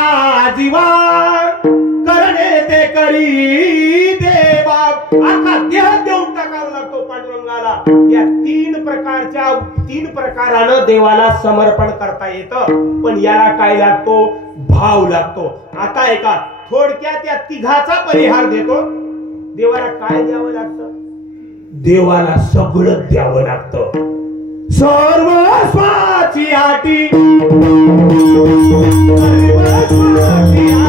जीवा करणे ते करी देवा. आता देह देऊन टाकावा लागतो पांडुरंगाला. या तीन प्रकारानं देवाला समर्पण करता येतं, पण याला काय लागतो, भाव लागतो. आता ऐका, थोडक्यात या तिघाचा परिहार देतो. देवाला काय द्यावं लागतं, देवाला सगळं द्यावं लागतं. सर्वस्वाची आटी, सर्वस्वाची आटी.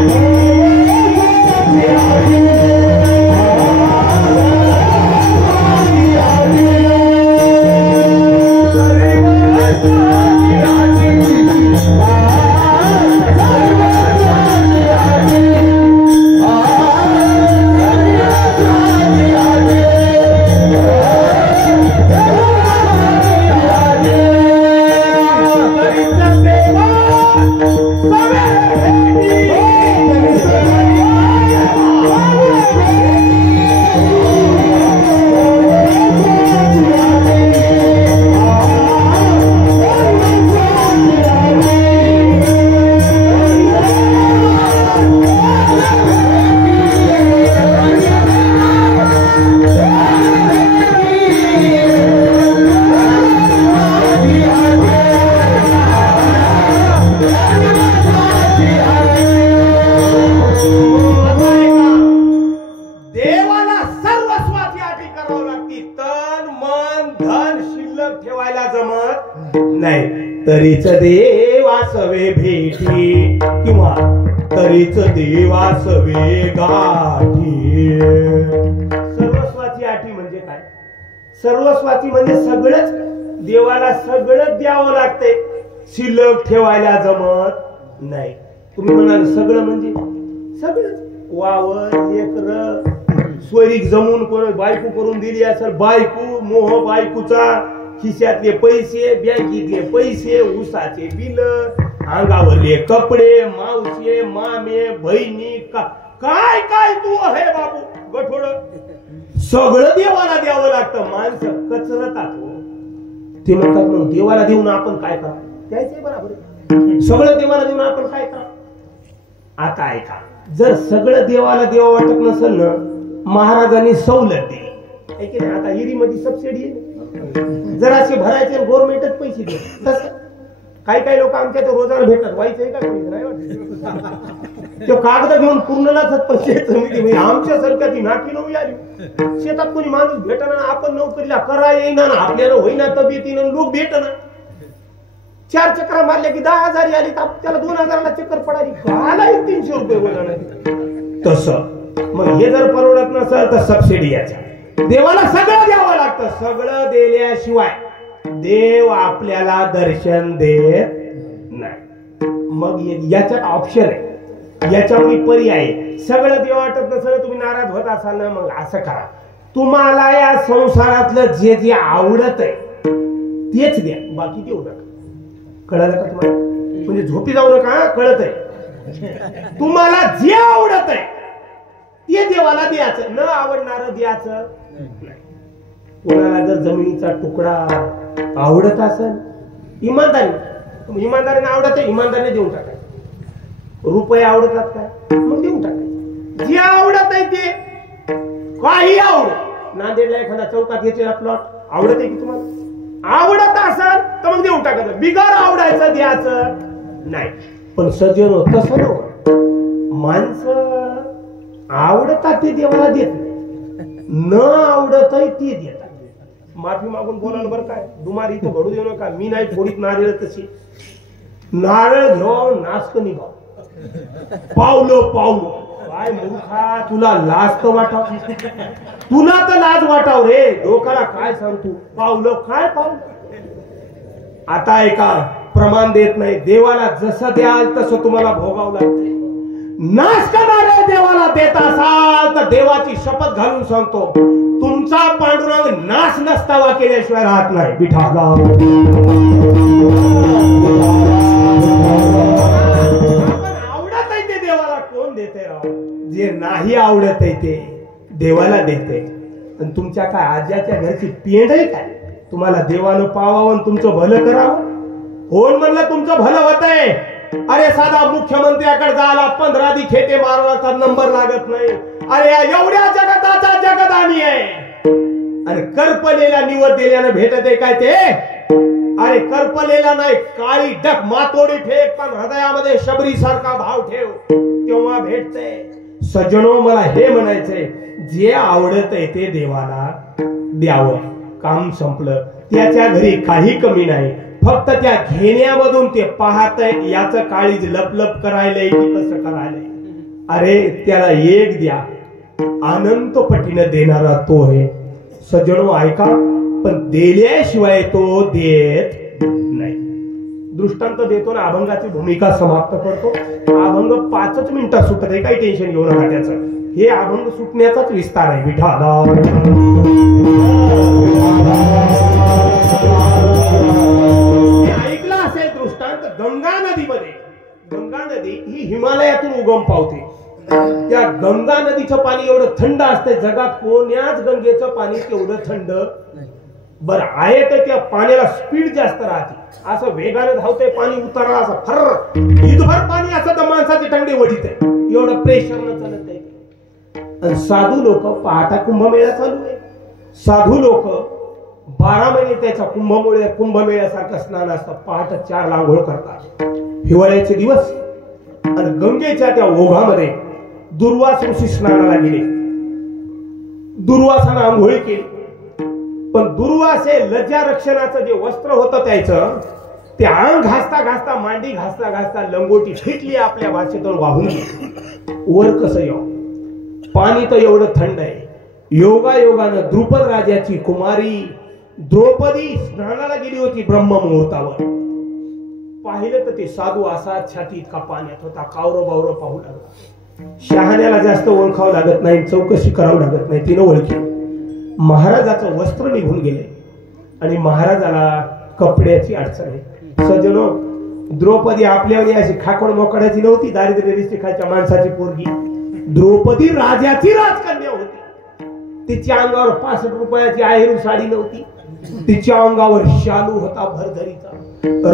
शिल्लक ठेवायला जमत नाही. तरीच देवासवे भेटी किंवा तरीच देवासवे गाठी. सर्वस्वाची आठी म्हणजे काय? सर्वस्वाची म्हणजे सगळंच देवाला सगळं द्यावं लागते, शिल्लक ठेवायला जमत नाही. तुम्ही म्हणाल सगळं म्हणजे सगळं, वावर लेकर स्वैरिक जमून कोण बायको करून दिली असेल, बायको मोह बायकोचा, खिशातले पैसे, बँकेतले पैसे, उसाचे बिल, अंगावरले कपडे, मावशे मामे बहिणी, काय काय तू आहे बाबू गठोड, सगळं देवाला द्यावं लागतं. माणसं कचरतात हो. ते म्हणतात मग देवाला देऊन आपण काय करा? त्याचे बरोबर, सगळं देवाला देऊन आपण काय करा? आता ऐका, जर सगळं देवाला देवा वाटत नसेल ना, महाराजांनी सवलत दिली. आता हिरीमध्ये सबसिडी आहे, जर असे भरायचे गव्हर्नमेंटच पैसे दे. तसं काही काही लोक आमच्या तर रोजाना भेटतात, व्हायचंय का नाही वाटत, तो कागद घेऊन पूर्णलाच पैसे. आमच्या सारख्या ती नाकी नवी आली, शेतात कोणी माणूस भेटना, आपण नोकरीला करा येईना, आपल्याला होईना तब्येतीनं, लोक भेटना. 4 चक्र मारल्या की 10,000 आली, त्याला 2,000ला चक्कर पडाली, घाला 300 रुपये बोला. तसं मग हे जर परवडत नसेल तर सबसिडी याच्या, देवाला सगळं द्यावं लागतं. सगळं दिल्याशिवाय देव आपल्याला दर्शन देत नाही. मग याच्यात ऑप्शन आहे, याच्यावर पर्याय आहे. सगळं देव वाटत नसेल, तुम्ही नाराज होत असाल ना, मग असं करा, तुम्हाला या संसारातलं जे जे आवडत आहे तेच द्या, बाकी देऊ नका. कळलं का तुम्हाला? म्हणजे झोपी जाऊ नका, कळत आहे. तुम्हाला जे आवडत आहे ते देवाला द्यायचं, न आवडणार द्यायचं नाही. कोणाला जर जमिनीचा तुकडा आवडत असेल, इमानदारीने आवडत आहे, इमानदारीने देऊन टाकायचं. रुपये आवडतात काय, मग देऊन टाकायचं. जे आवडत आहे ते, काही आवडत. नांदेडला एखादा चौकात घेतलेला प्लॉट आवडत आहे की तुम्हाला? आवडत असेल तर मग देऊन टाकायचं, बिगर आवडायचं द्यायचं नाही. पण सज्जन तसं नव्हतं, माणसं आवडतात ते देवाला देत नाही, न आवडत ते देतात. माफी मागून बोलाल बरं काय, दुमारी इथं घडू देऊ नका. मी नाही फोडीत नारळ, तशी नारळ घेऊन नाचक निघाव, पावलं पावलं. काय मूर्खा, तुला लाज तर वाटाव, तुला तर लाज वाटाव रे, लोकाला काय सांगतो, पावलं काय पावलं. आता ऐका, प्रमाण देत नाही, देवाला जसं द्याल तसं तुम्हाला भोगावं लागतं. नाश करणारे देवाला देत असाल तर देवाची शपथ घालून सांगतो, तुमचा पांडुरंग नाश नसतावा केल्याशिवाय राहत नाही. विठाला आवडत आहे ते देवाला कोण देते राव? जे नाही आवडत आहे ते देवाला देते. आणि तुमच्या काय आज्याच्या घरची पेंड आहे काय? तुम्हाला देवानं पावावं तुमचं भलं करावं. कोण म्हणलं तुमचं भलं होत आहे? अरे साधा मुख्यमंत्र्याकडे जायला 15 खेटे मारवाचा नंबर लागत नाही. अरे एवढ्या जगताचा जगदानी आहे, अरे करपलेला निवड दिल्यानं भेटत आहे काय ते? अरे करपलेला नाही, काळी डक मातोडी फेक, पण हृदयामध्ये शबरी सारखा भाव ठेव, तेव्हा भेटते. सज्जनो, मला हे म्हणायचंय, जे आवडत आहे ते देवाला द्यावं. काम संपलं. त्याच्या घरी काही कमी नाही, फक्त त्या घेण्यामधून ते पाहतय याचं काळीज लपलप करायलंय की कसं करायलंय. अरे त्याला एक द्या, अनंत पटीनं देणारा तो आहे. सज्जनो ऐका, पण दिल्याशिवाय तो देत नाही. दृष्टांत देतो ना, अभंगाची भूमिका समाप्त करतो. अभंग 5 मिनिटात सुटत आहे, काही टेन्शन घेऊ नका त्याचं. हे अभंग सुटण्याचाच विस्तार आहे. विठाला ऐकला असेल दृष्टांत, गंगा नदीमध्ये, गंगा नदी ही हिमालयातून उगम पावते. त्या गंगा नदीचं पाणी एवढं थंड असते, जगात कोण्याच गंगेचं पाणी तेवढं थंड बरं आहे. तर त्या पाण्याला स्पीड जास्त राहते, असं वेगाने धावतंय पाणी, उतरला असं फर्र इथभर पाणी असं तर माणसाची टंगडी वडीत आहे, एवढं प्रेशरनं चालत आहे. आणि साधू लोक पाहता कुंभमेळा चालू आहे. साधू लोक 12 महिने त्याच्या कुंभमेळ्यासारखं स्नान असतं. पहाटे 4 ला आंघोळ करतात, हिवाळ्याचे दिवस. आणि गंगेच्या त्या ओघामध्ये दुर्वास ऋषी स्नानाला गेले. दुर्वासानं आंघोळी केली. पण दुर्वासे लज्जा रक्षणाचं जे वस्त्र होतं त्याचं, ते अंग घासता घासता, मांडी घासता घासता लंगोटी फिटली आपल्या भाषेतून वाहून गेली. वर कसं येऊ? पाणी तर एवढं थंड आहे. योगायोगानं द्रुपद राजाची कुमारी द्रौपदी स्नानाला गेली होती ब्रह्ममुहूर्तावर. पाहिलं तर ते साधू असा छाती इतका पाण्यात होता. कावरं बावरं पाहू लागला. शहाण्याला जास्त ओळखावं लागत नाही, चौकशी करावं लागत नाही, तिनं ओळखी. महाराजाचं वस्त्र निघून गेले आणि महाराजाला कपड्याची अडचण आहे. सजनो, द्रौपदी आपल्यावर अशी खाकड मोकड्याची नव्हती, दारिद्र्य रिष्टिखाच्या माणसाची पोरगी. द्रौपदी राजाची राजकन्या होती. तिच्या अंगावर 65 रुपयाची आहेरू साडी नव्हती. तिच्या अंगावर शालू होता भरधरीचा,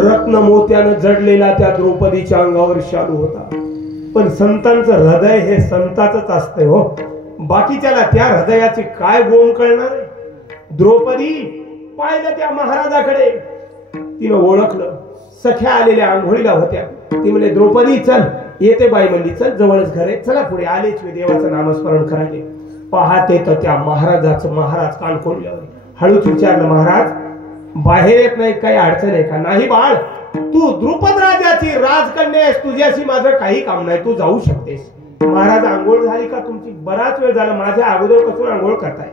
रत्न मोत्यानं जडलेला त्या द्रौपदीच्या अंगावर शालू होता. पण संतांचं हृदय हे संताचंच असतंय हो, बाकीच्याला त्या हृदयाची काय गोम कळणार आहे. द्रौपदी पाहिलं त्या महाराजाकडे, तिनं ओळखलं. सख्या आलेल्या आंघोळीला होत्या. ती म्हणले, द्रौपदी चल. येते बाई म्हणली, चल जवळच घर आहे, चला पुढे. आलेच मी देवाचं नामस्मरण करायले. पाहते तर त्या महाराजाचं, महाराज कान खोलल्यावर हळूच विचारलं, महाराज बाहेर येत नाही, काही अडचण आहे का? नाही बाळ, तू द्रुपद राजाची राजकन्या आहेस, तुझ्याशी माझं काही काम नाही, तू जाऊ शकतेस. महाराज आंघोळ झाली का तुमची? बराच वेळ झाला, माझ्या अगोदर पासून आंघोळ करताय,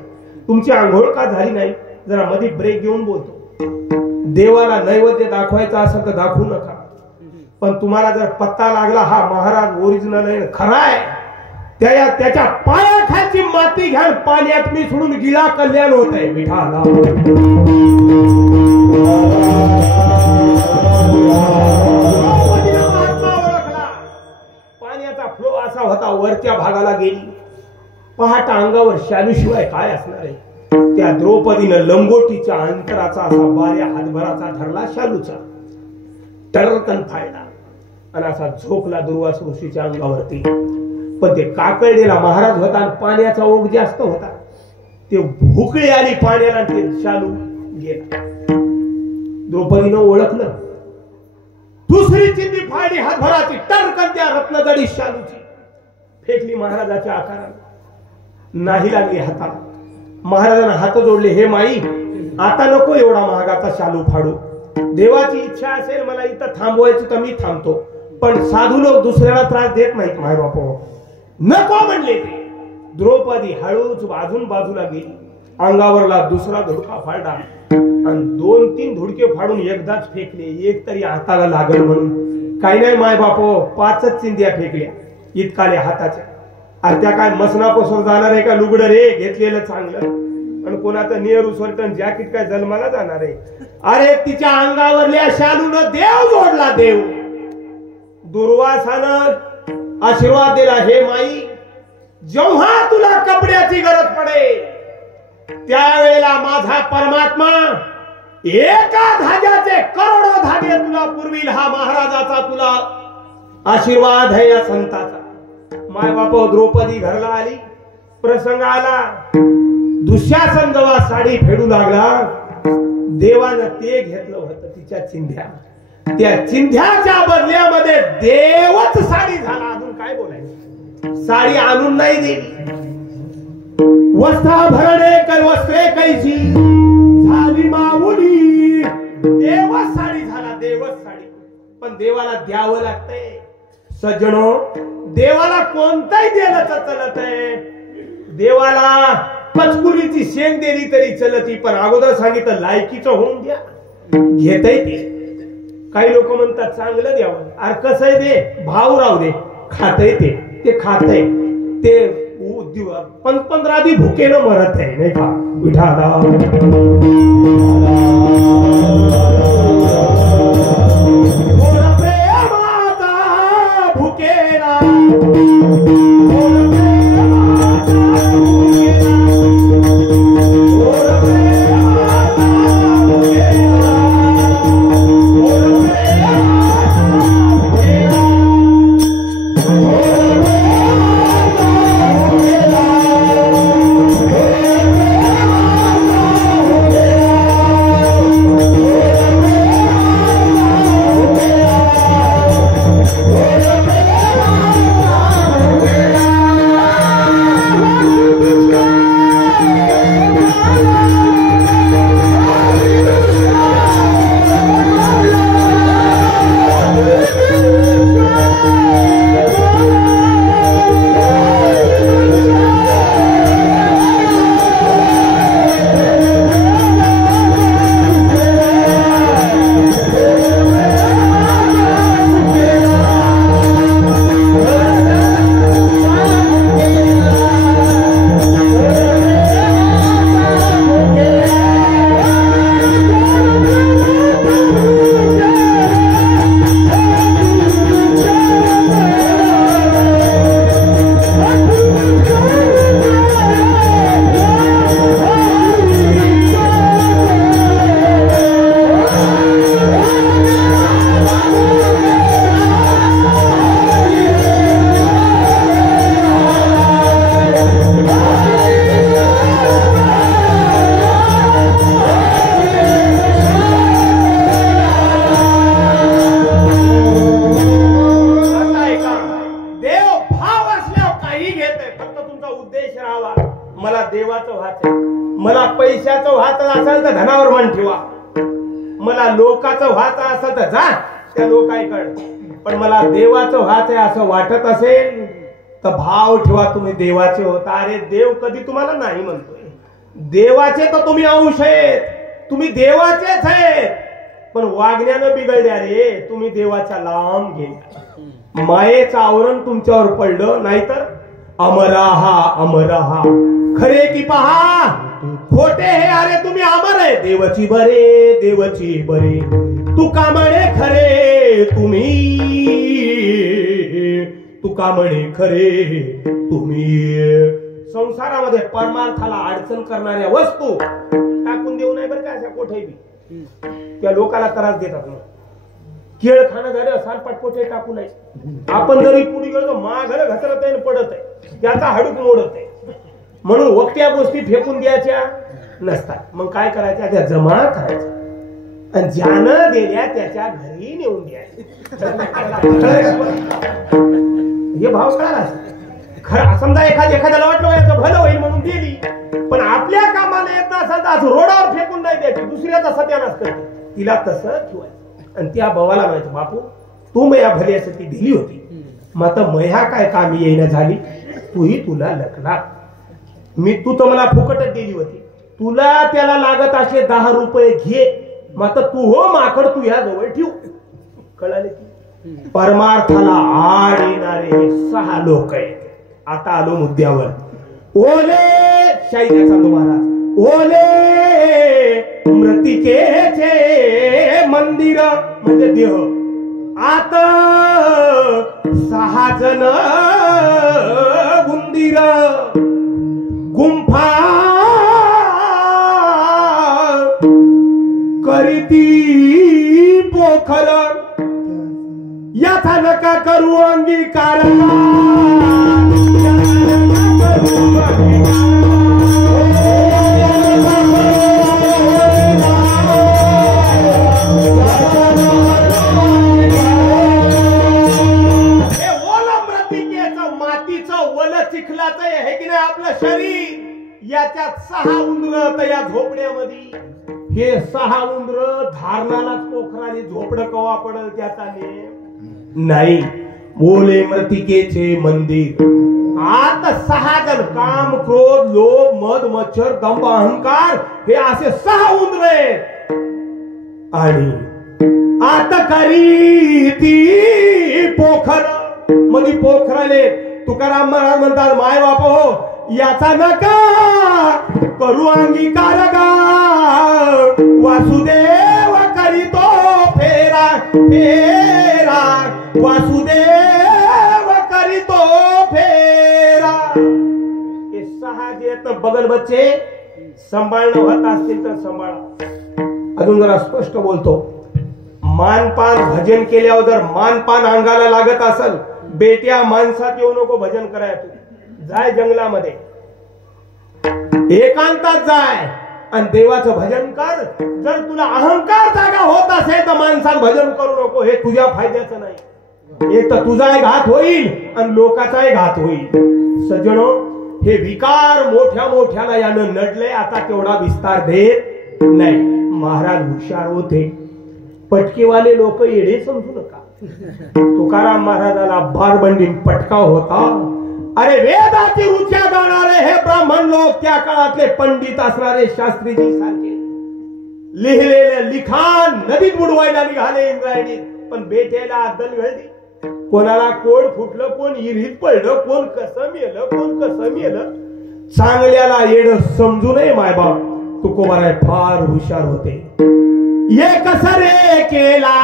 तुमची आंघोळ का झाली नाही? जरा मध्ये ब्रेक घेऊन बोलतो. देवाला नैवेद्य दाखवायचा असेल तर दाखवू नका, पण तुम्हाला जर पत्ता लागला हा महाराज ओरिजिनल आहे, खरा आहे, त्याच्या पायाखालची माती घ्या, पाण्यात मी सोडून गिळा, कल्याण होत आहे. विठाला पाण्याचा फ्लो असा होता, वरच्या भागाला गेली. पहाटा अंगावर शालूशिवाय काय असणार आहे. त्या द्रौपदीनं लंगोटीच्या अंतराचा असा बाऱ्या हातभराचा धरला शालूचा, टरकन फायदा आणि असा झोकला दुर्वास ऋषीच्या अंगावरती. पण ते काकळलेला महाराज होता आणि पाण्याचा ओघ जास्त होता. ते भुकळी आली पाण्याला, ते शालू गेला. द्रौपदीनं ओळखलं. दुसरी चिंदी फायडी हातभराची, टरकन त्या रत्नजडी शालूची फेकली महाराजाच्या आकाराला. नाही लागली हाताला. महाराजांना हात जोडले, हे माई आता नको एवढा महागाचा शालू फाडू. देवाची इच्छा असेल मला इथं थांबवायची तर मी थांबतो, पण साधू लोक दुसऱ्याला त्रास देत नाहीत. माय बाप नको म्हणले ते. द्रौपदी हळूच बाजूला गेली. अंगावरला दुसरा धुडका फाडला आणि 2-3 धुडके फाडून एकदाच फेकले. एक तरी हाताला लागल म्हणून. काही नाही माय बापो, 5च चिंध्या फेकल्या इतकाले हाताच्या. अरे त्या काय मसनापासून जाणार आहे का लुगडं रे घेतलेलं चांगलं, आणि कोणाचं नियर उसवरटन जॅकेट काय जन्माला जाणार आहे. अरे तिच्या अंगावरल्या शालूनं देव जोडला. देव दुर्वासानं आशीर्वाद दिला, हे माई जेव्हा तुला कपड्याची गरज पडे त्यावेळेला माझा परमात्मा एका धाग्याचे करोडो धागे तुला पुरविल. हा महाराजाचा तुला आशीर्वाद आहे, या संताचा. माय बाप द्रौपदी घरला आली. प्रसंग आला, दुःशासन जेव्हा साडी फेडू लागला, देवानं ते घेतलं होतं तिच्या चिंध्या. त्या चिंध्याच्या बदल्यामध्ये देवच साडी झाला. अजून काय बोलायचं? साडी आणून नाही दिली. वस्त्राभरणे कर वस्त्रे कैसी झाली माऊली. देवच साडी झाला, देवच साडी. पण देवाला द्यावं लागतंय. सज्जनो, देवाला कोणताही देणं चलत आहे. देवाला पचकुरीची शेंग दिली तरी चलती, पण अगोदर सांगितलं लायकीचं होऊन द्या. घेतय ते. काही लोक म्हणतात चांगलं द्यावं. अरे कसं आहे दे, भाव राहू दे. खातय ते खातय ते 15 दिवस भुकेनं मरत आहे, नाही का? विठाला भुकेला Yeah. धनावर मन ठेवा. मला लोकाचं व्हायचं असं तर जा त्या लोकांकडे, पण मला देवाचं व्हायचंय असं वाटत असेल तर भाव ठेवा तुम्ही देवाचे होता. अरे देव कधी तुम्हाला नाही म्हणतोय. देवाचे तर तुम्ही अंश आहेत, तुम्ही देवाचेच आहेत, पण वागण्यानं बिघडल्या रे. तुम्ही देवाच्या लांब गेले, मायेचं आवरण तुमच्यावर पडलं. नाहीतर अमराहा अमराहा खरे की पहा खोटे हे. अरे तुम्ही अमर आहे. देवची बरे देवची बरे तुका म्हणे खरे तुम्ही, तुका म्हणे खरे तुम्ही. संसारामध्ये परमार्थाला अडचण करणाऱ्या वस्तू टाकून देऊ नये बरं का. अशा कोठे बी त्या लोकाला त्रास देतात. मग केळ खाणं झालं सालपाट कोठे टाकू नये. आपण जरी पुढे गेलो माघाला घसरत आहे पडत आहे, त्याचा हाडूक मोडत आहे. म्हणून वक्त्या गोष्टी फेकून द्यायच्या नसतात. मग काय करायच्या, त्या जमा करायच्या आणि ज्यानं दिल्या त्याच्या घरी नेऊन द्यायचं. हे भाव कळाला. खरं समजा एखाद्याला वाटलं याचं भलं होईल म्हणून दिली, पण आपल्या कामाला येत नसेल तर रोडावर फेकून नाही द्यायची. दुसऱ्याचा सत्यानाश करते. तिला तसं ठेवायचं आणि त्या भावाला म्हणायचं बापू तू मया भल्यासाठी दिली होती, मग आता मया काय कामी येईना झाली. तूही तुला लखला. तू तर मला फुकटच दिली होती. तुला त्याला लागत असे 10 रुपये घे. मग आता तू हो माकड तू या जवळ ठेव. कळाले की परमार्थाला आड येणारे 6 लोक आहेत. आता आलो मुद्द्यावर. ओले शाहीचा महाराज ओले मृतिकेचे मंदिर म्हणजे देह. आता 6 जण उंदीर गुंफा करीती पोखर. याचा नका करू अंगीकार. चिखलाचं आहे की नाही आपलं शरीर. याच्यात 6 उंदर या झोपड्यामध्ये. हे 6 उंदर धारणालाच पोखराने झोपडं कवा पडल त्याचा नेम नाही. बोले मृतिकेचे मंदिर. आता 6 जण काम क्रोध लोभ मद मच्छर दंभ अहंकार हे असे 6 उंदर आहेत. आणि आता करी ती पोखर मध्ये पोखराले तुकाराम महाराज म्हणतात माय बाप हो याचा नका करू अंगीकार गा. वासुदेव करीतो फेरा फेरा वासुदेव करीतो फेरा. हे 6 जे बगल बच्चे सांभाळणं होत असतील तर सांभाळा. अजून जरा स्पष्ट बोलतो. मानपान भजन केल्यावर जर मानपान अंगाला लागत असेल बेट्या माणसात येऊ नको भजन करायला. तू जाय जंगलामध्ये एकांतात जाय आणि देवाचं भजन कर. जर तुला अहंकार जागा होत असेल तर माणसात भजन करू नको. हे तुझ्या फायद्याचं नाही. एक तर तुझाही घात होईल आणि लोकांचाही घात होईल. सज्जनो हे विकार मोठ्या मोठ्याला यानं नडले. आता तेवढा विस्तार देत नाही. महाराज हुशार होते. पटकेवाले लोक येडे समजू नका. तुकाराम महाराजाला बारबंडी पटका होता. अरे वेदाची रुच्या गाणारे हे ब्राह्मण लोक त्या काळातले पंडित असणारे शास्त्रीजी सारखे लिहिलेले लिखाण नदीत बुडवायला निघाले इंद्रायणीत. पण बेट्याला अद्दल घडली. कोणाला कोड फुटलं, कोण इरीत पडलं, कोण कसं मेलं, कोण कसं मेलं. चांगल्याला येड समजू नये मायबाप. तुकोबाराय फार हुशार होते. एक सरे केला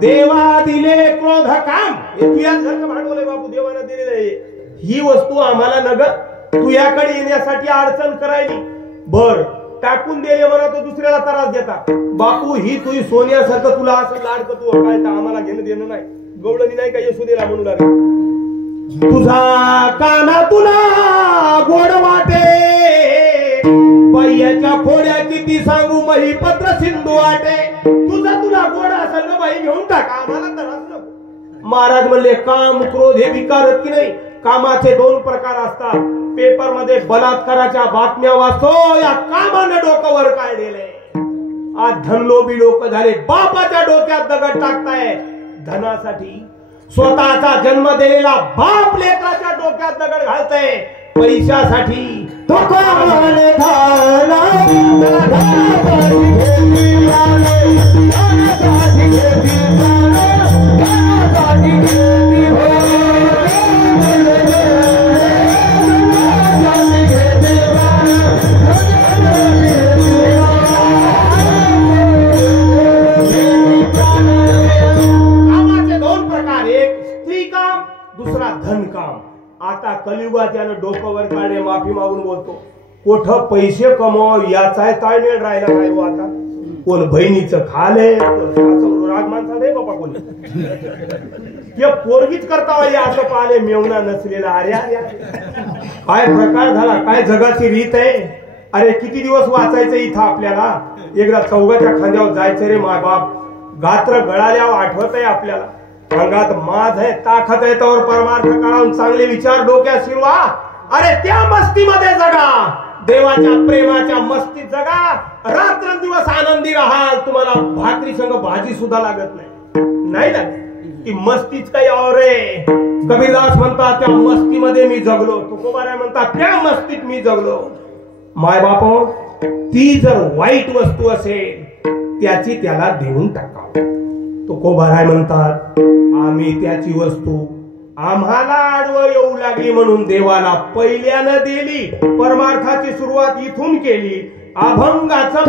देवा दिले क्रोध काम. हे तुझ्याच घरचं भांडवल आहे बापू. देवानं दिलेलं आहे. ही वस्तू आम्हाला नग तुझ्याकडे येण्यासाठी अडचण करायली. बर टाकून दिले म्हणा तो दुसऱ्याला त्रास देतात. बापू ही तुझी सोन्यासारखं तुला असं लाडकं तू काय तर आम्हाला घेणं देणं नाही. गवळणी नाही का यशोदेला म्हणू लागले. तुझा काना तुला गोड वाटे बाईच्या खोड्या किती सांगू मही पत्र सिंधू वाटे. तुला गोड असेल ना बाई घेऊन टाका आम्हाला त्रास नको. महाराज म्हणले काम क्रोध हे विकारत की नाही. कामाचे दोन प्रकार असतात. पेपर मध्ये बलात्काराच्या बातम्या वाचतो या कामानं डोकं वर काढलेले. आज धनलोभी लोक झाले. बापाच्या डोक्यात दगड टाकताय धनासाठी. स्वतःचा जन्म दिलेला बाप लेकराच्या डोक्यात दगड घालतय पैशासाठी. दुसरा धन काम. आता कलियुगात यानं डोकं वर काढणे माफी मागून बोलतो. कोठं पैसे कमव याचा ताळमेळ राहिला काय हो. आता कोण बहिणीचं खाले राग माणसा नाही बाबा कोणी ते पोरगीच करता असं पाहिले मेवना नसलेला. अरे अरे काय प्रकार झाला. काय जगाची रीत आहे. अरे किती दिवस वाचायचं इथं आपल्याला. एकदा चौघाच्या खांद्यावर जायचं रे माय बाप. गात्र गळाल्यावर आठवत आहे आपल्याला. अंगात माज आहे ताकद आहे तर परमार्थ करून चांगले विचार डोक्यात शिरवा. अरे त्या मस्तीमध्ये जगा. देवाच्या प्रेमाच्या मस्तीत जगा. रात्रंदिवस आनंदी राहाल. तुम्हाला भाकरी संग भाजी सुद्धा लागत नाही लागत. ती मस्तीच काही और रे. कबीरदास म्हणतात त्या मस्तीमध्ये मी जगलो. तुकोबाराय म्हणतात त्या मस्तीत मी जगलो. माय बापो ती जर वाईट वस्तू असेल त्याची त्याला देऊन टाका. तुकोबाराय म्हणतात आम्ही त्याची वस्तू आम्हाला आडवं येऊ लागली म्हणून देवाला पहिल्यानं दिली. परमार्थाची सुरुवात इथून केली. अभंगाचं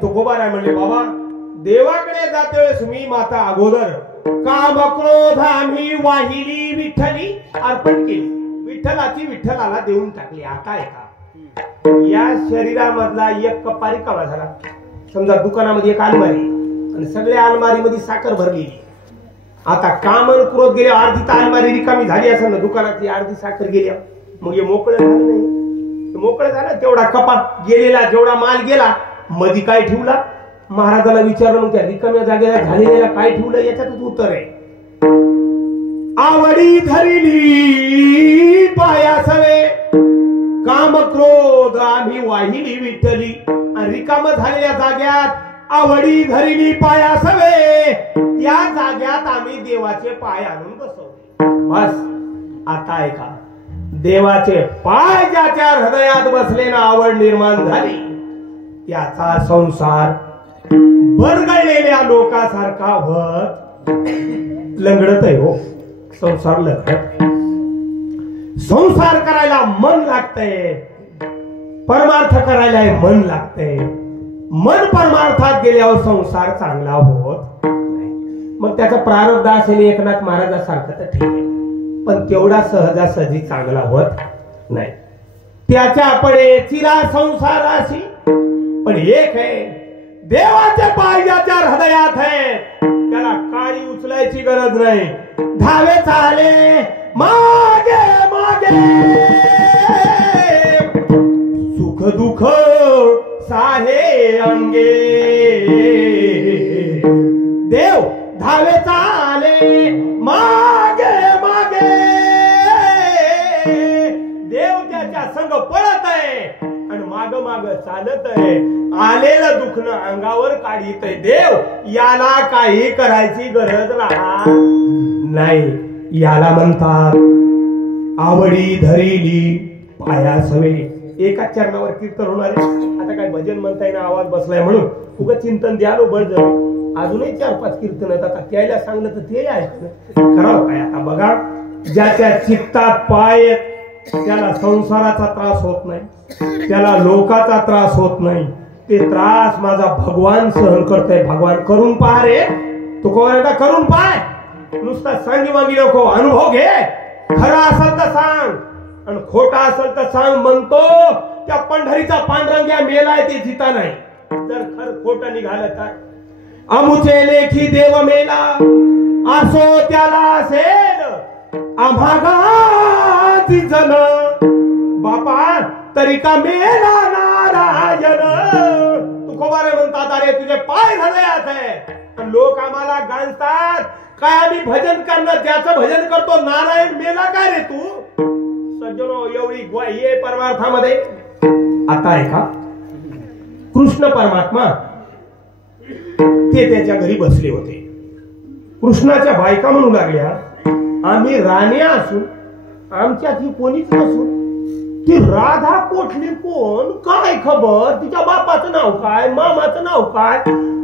तुकोबाराय म्हणले बाबा देवाकडे जाते वेळेस मी माता अगोदर काम क्रोध आम्ही वाहिली विठ्ठली अर्पण केली. विठ्ठलाची विठ्ठलाला देऊन टाकली. आता ऐका या शरीरामधला एक कपारी कवा झाला. समजा दुकानामध्ये एक अलमारी आणि सगळ्या अलमारीमध्ये साखर भरलेली. आता काम आणि क्रोध गेले अर्धी तर अलमारी रिकामी झाली असेल ना दुकानातली अर्धी साखर गेल्या मग हे मोकळं झालं नाही. मोकळं झालं. तेवढा कपात गेलेला, जेवढा माल गेला, मधी काय ठेवला? महाराजाला विचारलं, मग त्या रिकाम्या जागेला झालेल्या काय ठेवलं? याच्यातच उत्तर आहे. आवडी धरिली पायासवे, काम क्रोध आम्ही वाहिली विठ्ठली. रिकाम झालेल्या जाग्यात आवडी धरिली पायासवे, त्या जाग्यात आम्ही देवाचे पाय आणून बसवले. बस आता ऐका, देवाचे पाय ज्याच्या हृदयात बसले ना, आवड निर्माण झाली, त्याचा संसार बरगळलेल्या लोकांसारखा होत लंगडत आहे. हो, संसार लंगडत. संसार करायला मन लागतंय, परमार्थ करायला मन लागतंय. मन परमार्थात गेल्यावर संसार चांगला होत. मग त्याचा प्रारब्ध असेल एकनाथ महाराजांसारखं तर ठीक आहे, पण तेवढा सहजासहजी चांगला होत नाही. त्याच्या पडे चिरा संसाराशी. पण एक आहे, देवाचे पाय ज्याच्या हृदयात आहे, त्याला काळी उचलायची गरज नाही. धावे चाले मागे मागे, सुख दुःख साहे अंगे. देव धावे चाले मागे मागे, देव त्याच्या संग पळत आहे आणि माग माग चालत आहे. आलेलं दुखणं अंगावर काढीत आहे. देव याला काही करायची गरज राहत नाही. याला म्हणतात आवडी धरिली पायासवे. एका चरणावर कीर्तन होणार आहे. आता काय भजन म्हणता येईना, आवाज बसलाय म्हणून उगा चिंतन द्यालो बळजबरी. अजूनही 4-5 कीर्तन आहेत. आता त्याला सांगलं तर ते ऐकलं करावं काय? आता बघा, ज्याच्या चित्तात पाय त्याला संसाराचा त्रास होत नाही, त्याला लोकाचा त्रास होत नाही. ते त्रास माझा भगवान सहन करतोय. भगवान करून पहा रे, तू कोणाला करून पाय. नुसता सांगी मागी नको, अनुभव घे. खरा असेल तर सांग आणि खोटा असेल तर सांग. म्हणतो त्या पंढरीचा पांडुरंग्या मेलाय ते जिता नाही. जर खर खोटं निघालं तर अमुचे लेखी देव मेला, असो त्याला असेल आम्हागाची जन. बापा तरी का मेला नारायण. तुकोबारे म्हणतात, अरे तुझे पाय हृदयात आहे. लोक आम्हाला गांजतात काय, आम्ही भजन करणं, ज्याचं भजन करतो नारायण मेला काय रे तू? सज्जनो, एवढी ग्वाही आहे परमार्थामध्ये. आता ऐका, कृष्ण परमात्मा ते त्याच्या घरी बसले होते. कृष्णाच्या बायका म्हणू लागल्या, आम्ही राण्या असून आमच्यात ही कोणीच नसून ती राधा कोठली कोण, काय खबर? तिच्या बापाचं नाव काय, मामाचं नाव काय,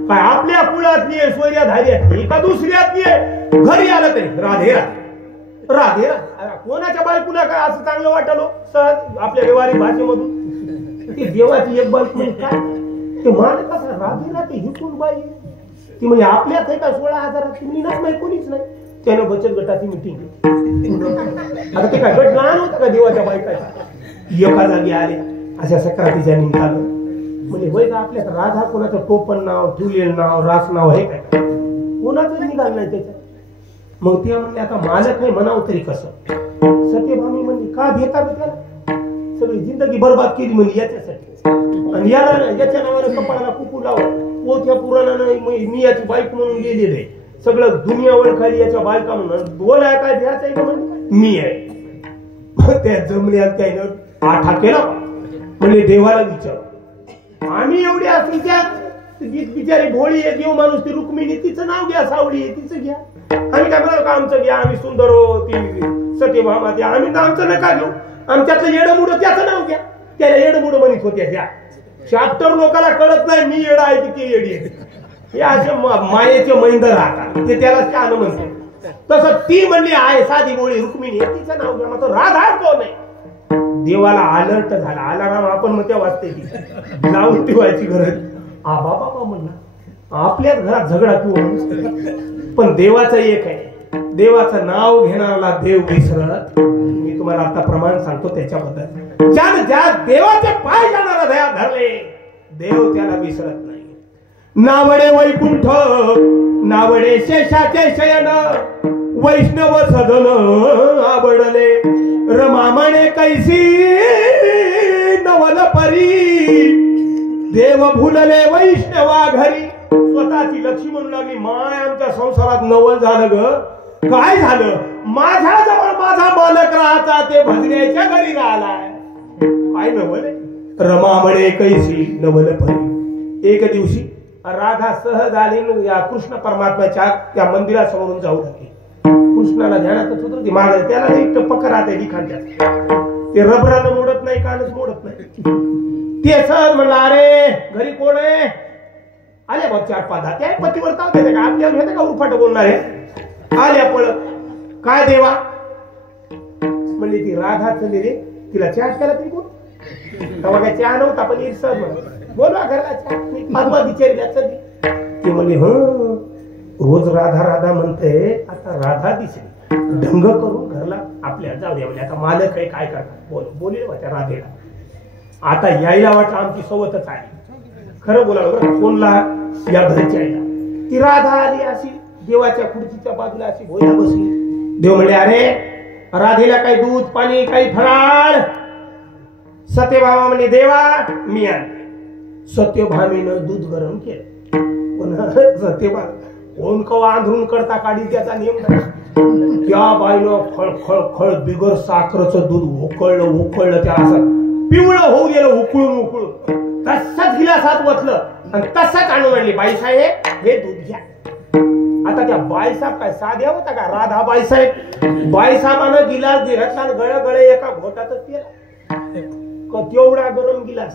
काय आपल्या कुळातली आहे, स्वैर्याधार्यातली का दुसऱ्यातली आहे? घरी आलं तरी राधे राधे राधे राधे. कोणाच्या बायकोला काय असं चांगलं वाटलं सहज आपल्या व्यवहारिक भाषेमधून? ती देवाची एक बायको म्हणजे काय ते मान कसा राधे राधे ही कोण बाई? ती म्हणजे आपल्यात आहे का 16,000? मी नाही, कोणीच नाही. त्यानं बचत गटाची मिटिंग घेतली. आता ते काय गट लहान होतं का देवाच्या बायकाचा? एका जागी आले अशा सक्रातीच्या निमित्तानं. म्हणजे होय का आपल्यात राधा कोणाचं टोपण नाव, ठेवलेलं नाव, रास नाव आहे काय? कोणाचं निघाल नाही त्याच्यात. मग ते म्हणले आता मालक आहे म्हणावं तरी कसं? सत्यभामी म्हणली का घेता ग त्याला? सगळी जिंदगी बरबाद केली म्हणजे याच्यासाठी. आणि याच्या नावानं कपाळाला कुकू लावलं. पोथ्या पुराणानं मी याची बाईक म्हणून गेलेलं आहे. सगळं दुनिया ओळखाली याच्या बायका म्हणून. बोलाय काय द्यायचं आहे का म्हणजे मी आहे. त्या जमल्यात काय आठा केला म्हणजे देवाला विचार, आम्ही एवढे असली त्या बिचारी भोळी आहे देव माणूस, ती रुक्मिणी, तिचं नाव घ्या, सावळी आहे तिचं घ्या. आम्ही काय म्हणाल का आमचं घ्या, आम्ही सुंदर हो, ती सत्यभामा द्या, आम्ही तर आमचं नका घेऊ. आमच्यातलं येडमुडं त्याचं नाव घ्या. त्याला येडमुडं म्हणत होत्या त्या. चॅप्टर लोकांना कळत नाही मी येडा आहे की ते येडी आहे. हे असे मायेचे मैंद राहतात, ते त्याला छान म्हणते. तसं ती म्हणली आहे साधी बोळी रुक्मिणी, तिचं नाव घ्या. मग राधा कोण आहे? देवाला अलर्ट झाला. अलाराम आपण मग त्या वाजते ती लावून ठेवायची गरज. आबा बाबा म्हणला आपल्याच घरात झगडा किंवा, पण देवाचं एक आहे. देवाचं नाव घेणारा देव विसरत. मी तुम्हाला आता प्रमाण सांगतो त्याच्याबद्दल. ज्या देवाचे पाय जाणारा दया धरले, देव त्याला विसरत नाही. नावडे वैकुंठ, नावडे शेषाचे शयन, वैष्णव सदन आवडले. रमा म्हणे कैसी न परी देव भुलले वैष्णवा घरी. स्वतःची लक्ष्मी म्हणू लागली, माय आमच्या संसारात नवल झालं ग. काय झालं? माझ्याजवळ माझा मालक राहता ते भजण्याच्या घरी राहिलाय. काय नवल? रमा म्हणे कैसी नवल परी. एक दिवशी राधा सहज आली या कृष्ण परमात्म्याच्या त्या मंदिरासमोरून जाऊ लागली. कृष्णाला ध्यानातच होत होती माग, त्याला एक टपक राहते दिखांत्यात, ते रबरानं मोडत नाही, कानच मोडत नाही. ते सहज म्हणला, अरे घरी कोण आहे? आल्या बघ 4-5 त्या पतीवरता होते का आपल्याला घेते का उरफाट बोलणारे? आल्या पळ. काय देवा? म्हणजे ती राधा चली रे, तिला चहा केला तरी कोण? तेव्हा काय चहा नव्हता, पण एक सहज बोलवा घरला चहा विचारल्या चली. ती म्हणली रोज राधा राधा म्हणते, आता राधा दिसली, ढंग करून घरला आपल्या जाऊ द्या. म्हणजे आता मालक आहे, काय करतात बोलेल त्या राधेला. आता यायला वाटलं आमची सोबतच आहे. खरं बोलावं बरं कोणला? या घरच्या आईला. ती राधा आली अशी देवाच्या खुर्चीच्या बाजूला अशी भोयला बसली. देव म्हणले, अरे राधेला काही दूध पाणी काही फराळ? सत्यभामा म्हणे, देवा मी आणते. सत्यभामीनं दूध गरम केलं. पण सत्यभामा कोण कवा आंधरून करता काढी त्याचा नियम नाही. त्या बाईनं खळ खळ खळ बिगर साखरचं दूध उकळलं त्याला असं पिवळं होऊ गेलं, उकळून तसंच गिलासात वतलं आणि तसंच आणून म्हणली, बाईसाहेब हे दूध घ्या. आता त्या बाईसाहेब काय साध्या होता का? राधा बाईसाहेब. बाईसाहेबानं गिलास घेतला आणि गळे एका घोटातच केला. तेवढा गरम गिलास.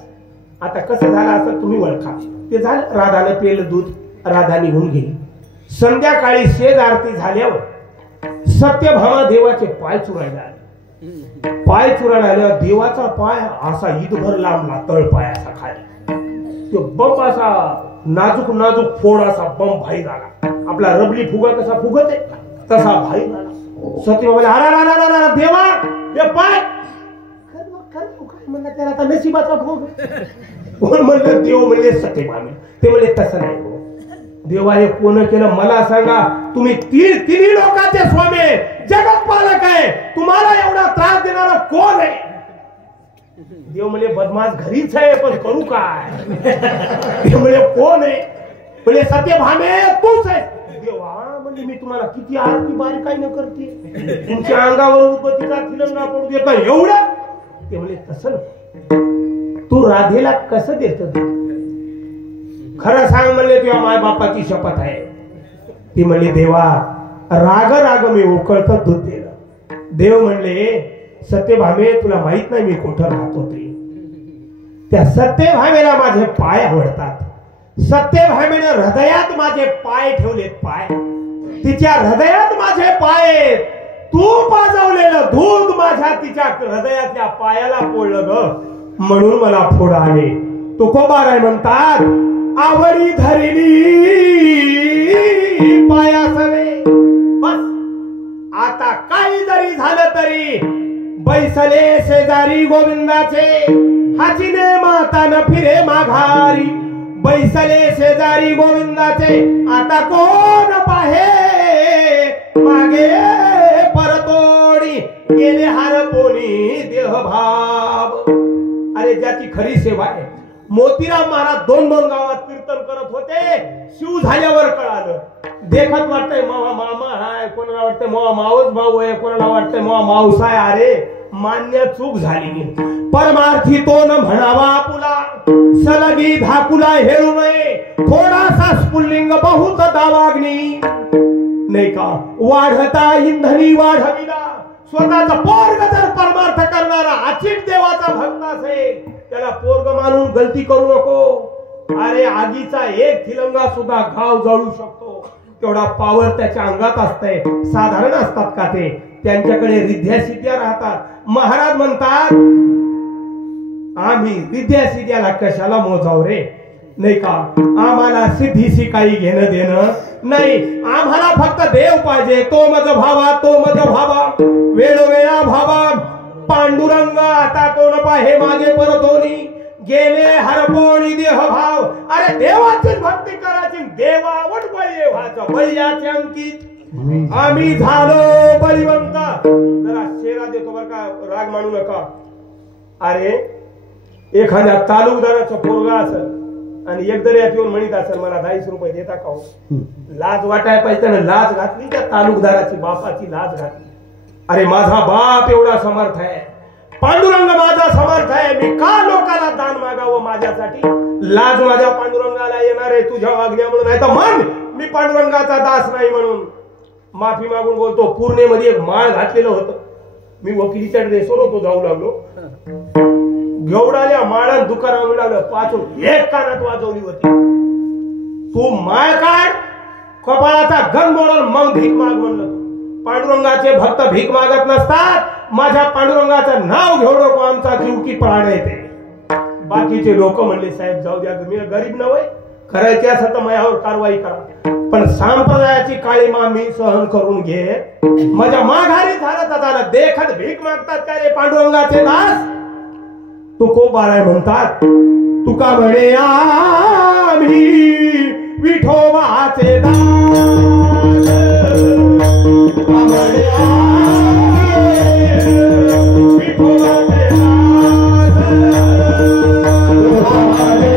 आता कसं झालं असं तुम्ही ओळखा. ते झालं, राधानं पेलं दूध, राधा निघून गेली. संध्याकाळी शेज आरती झाल्यावर सत्यभामा देवाचे पाय चुरायला आले. पाय चुरायला आल्यावर देवाचा पाय असा ईदभर लांबला, तळपाय असा खाली. तो बंब असा नाजूक फोड असा बंब बाहेर आला. आपला रबली फुगा कसा फुगत आहे तसा बाहेर आला. सत्यभामा अरा देवा हे पाय म्हणलं, त्याला आता नशिबाचा भोग. कोण म्हणलं? देव म्हणले सत्यभामे. ते म्हणले तसं नाही हो, देवा हे कोण केलं मला सांगा. तुम्ही तिन्ही लोकांचे स्वामी, जगत पालक आहे, तुम्हाला एवढा त्रास देणारा कोण आहे? देव म्हणजे बदमाश घरीच आहे, पण करू काय? देव म्हणजे कोण आहे? म्हणजे सत्यभामे तूच आहे. देवा म्हणजे मी तुम्हाला किती आरती बारीकाई न करते, तुमच्या अंगावर उदबत्तीचा तिरंगा पडू दे का एवढं? ते म्हणजे तसं तू राधेला कसं देत? खरं सांग म्हणले, तुझ्या माय बापाची शपथ आहे. ती म्हणली, देवा राग मी उकळतं दूध दिलं. देव म्हणले, सत्यभामे तुला माहित नाही मी कुठं राहत होते. त्या सत्यभामेला माझे पाय आवडतात. सत्यभामेनं हृदयात माझे पाय ठेवलेत. पाय तिच्या हृदयात माझे पाय. तू पाजवलेलं दूध माझ्या तिच्या हृदयातल्या पायाला पोळलं ग, म्हणून मला फोड आले. तुकोबाराय म्हणतात, आवडी धरली पायासवे. बस आता काही जरी झालं तरी बैसले शेजारी गोविंदाचे, हाचीने माता न फिरे माघारी. बैसले शेजारी गोविंदाचे, आता कोण पाहे मागे परतोडी. गेले हरपोनी देहभाव. अरे ज्याची खरी सेवा आहे. मोतीराम महाराज 2-2 गावात कीर्तन करत होते. शिव झाल्यावर कळालं. देखत वाटतंय मामा आहे, कोणाला वाटतंय मावस भाऊ आहे, कोणाला वाटतंय मावसा आहे. अरे मान्य चूक झाली. परमार्थी तो न म्हणावा आपुला, सलगी धाकुला हेळू नये. थोडासा स्फुल्लिंग बहुत दावाग्नी. नाही का? वाढता इंधनी वाढविला. स्वतःचा पोरग जर परमार्थ करणारा अचित देवाचा भक्त असेल, त्याला पोरग मानून गलती करू नको. अरे आगीचा एक थिलंगा सुद्धा गाव जळू शकतो. तेवढा पावर त्याच्या अंगात असतंय. साधारण असतात का ते? त्यांच्याकडे रिद्ध्या सिद्ध्या राहतात. महाराज म्हणतात, आम्ही रिद्ध्या सिद्ध्याला कशाला मोजाव रे? नाही का? आम्हाला सिद्धीशी काही घेणं देणं नाही. आम्हाला फक्त देव पाहिजे. तो मज भावा, तो मज भावा, वेळोवेळा भावा. पांडुरंग आता कोण पाहे मागे परतोनी. गेले हरपोणी देह भाव. अरे देवाची भक्ती करायची. देवावर बळी व्हायचं. बळीयाचे अंकित आम्ही झालो बळीवंत. जरा शेरा देतो बरं का, राग मानू नका. अरे एखाद्या तालुकदाराचा पोरगा असेल आणि एकदर्यात येऊन म्हणत असेल मला 10 रुपये देता का हो? लाज वाटाय पाहिजे त्यानं लाज घातली, त्या तालुकदाराची बापाची लाज घातली. अरे माझा बाप एवढा समर्थ आहे, पांडुरंग माझा समर्थ आहे, मी का लोकाला दान मागावं माझ्यासाठी? लाज माझ्या पांडुरंगाला येणार आहे तुझ्या वागण्या म्हणून, नाही तर म्हण मी पांडुरंगाचा दास नाही म्हणून. माफी मागून बोलतो. पूर्णेमध्ये एक माळ घातलेलं होतं, मी वकिलीच्या ड्रेसवर होतो, जाऊ लागलो, घेवडाल्या माळा दुकानावर लागलं, पाचून एक कानात वाजवली होती. तू माळ काढ, कपाळाचा गण मोडून मग भीक माग म्हणलं. पांडुरंगाचे भक्त भीक मागत नसतात, माझ्या पांडुरंगाचं नाव घेऊ नको, आमचा जीव की पळाणे येते. बाकीचे लोक म्हणले साहेब जाऊ द्या, मी गरीब नव्हे, करायचे असं तर माझ्यावर कारवाई करा, पण संप्रदायाची काळीमा मी सहन करून घे. माझ्या माघारी झालं देखत भीक मागतात काय रे पांडुरंगाचे दास? तुकोबाराय म्हणतात, तुका म्हणे आम्ही विठोबाचे दास, तुका म्हणे विठोबाचे दास, तुका म्हणे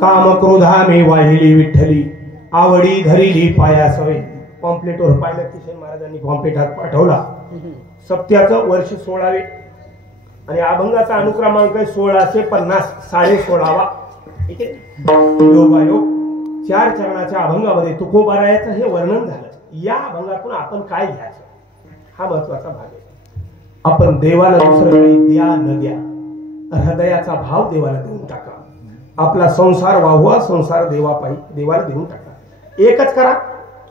काम क्रोधामे वाहिली विठ्ठली आवडी धरिली पायासवे. पॉम्पलेटवर पाहिलं किशन महाराजांनी पॉम्पलेट हात पाठवला. सप्त्याचं वर्ष 16वे आणि अभंगाचा अनुक्रमांक 1650 16.5. योगायोग 4 चरणाच्या अभंगामध्ये तुकोबारायाचं हे वर्णन झालं. या अभंगातून आपण काय घ्यायचं हा महत्वाचा भाग आहे. आपण देवाला दुसरं काही द्या न द्या, हृदयाचा भाव देवाला देऊन टाका. आपला संसार वाहवा, संसार देवाला देऊन टाका. एकच करा,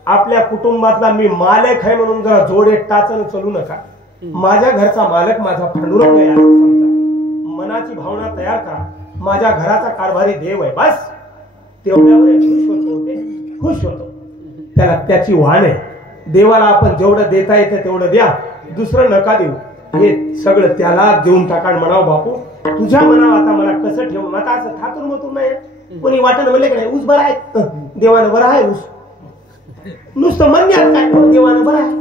आपल्या कुटुंबातला मी मालक आहे म्हणून जरा जोडे टाचन चलू नका. माझ्या घरचा मालक माझा पांडुरंग आहे असं समजा. मनाची भावना तयार करा, माझ्या घराचा कारभारी देव आहे. बस तेवढ्यावर खुश होतो. त्याला त्याची वाण आहे. देवाला आपण जेवढं देता येतं तेवढं द्या, दुसरं नका देऊ. हे सगळं त्याला देऊन टाका. म्हणावं बापू तुझ्या मनावर आता मला कसं ठेवू. आता असं ठाकून मथून नाही. कोणी वाटण म्हणले का नाही ऊस बरा आहे, देवानं बरा आहे ऊस. नुसतं म्हणण्यात काय देवानं बरा आहे,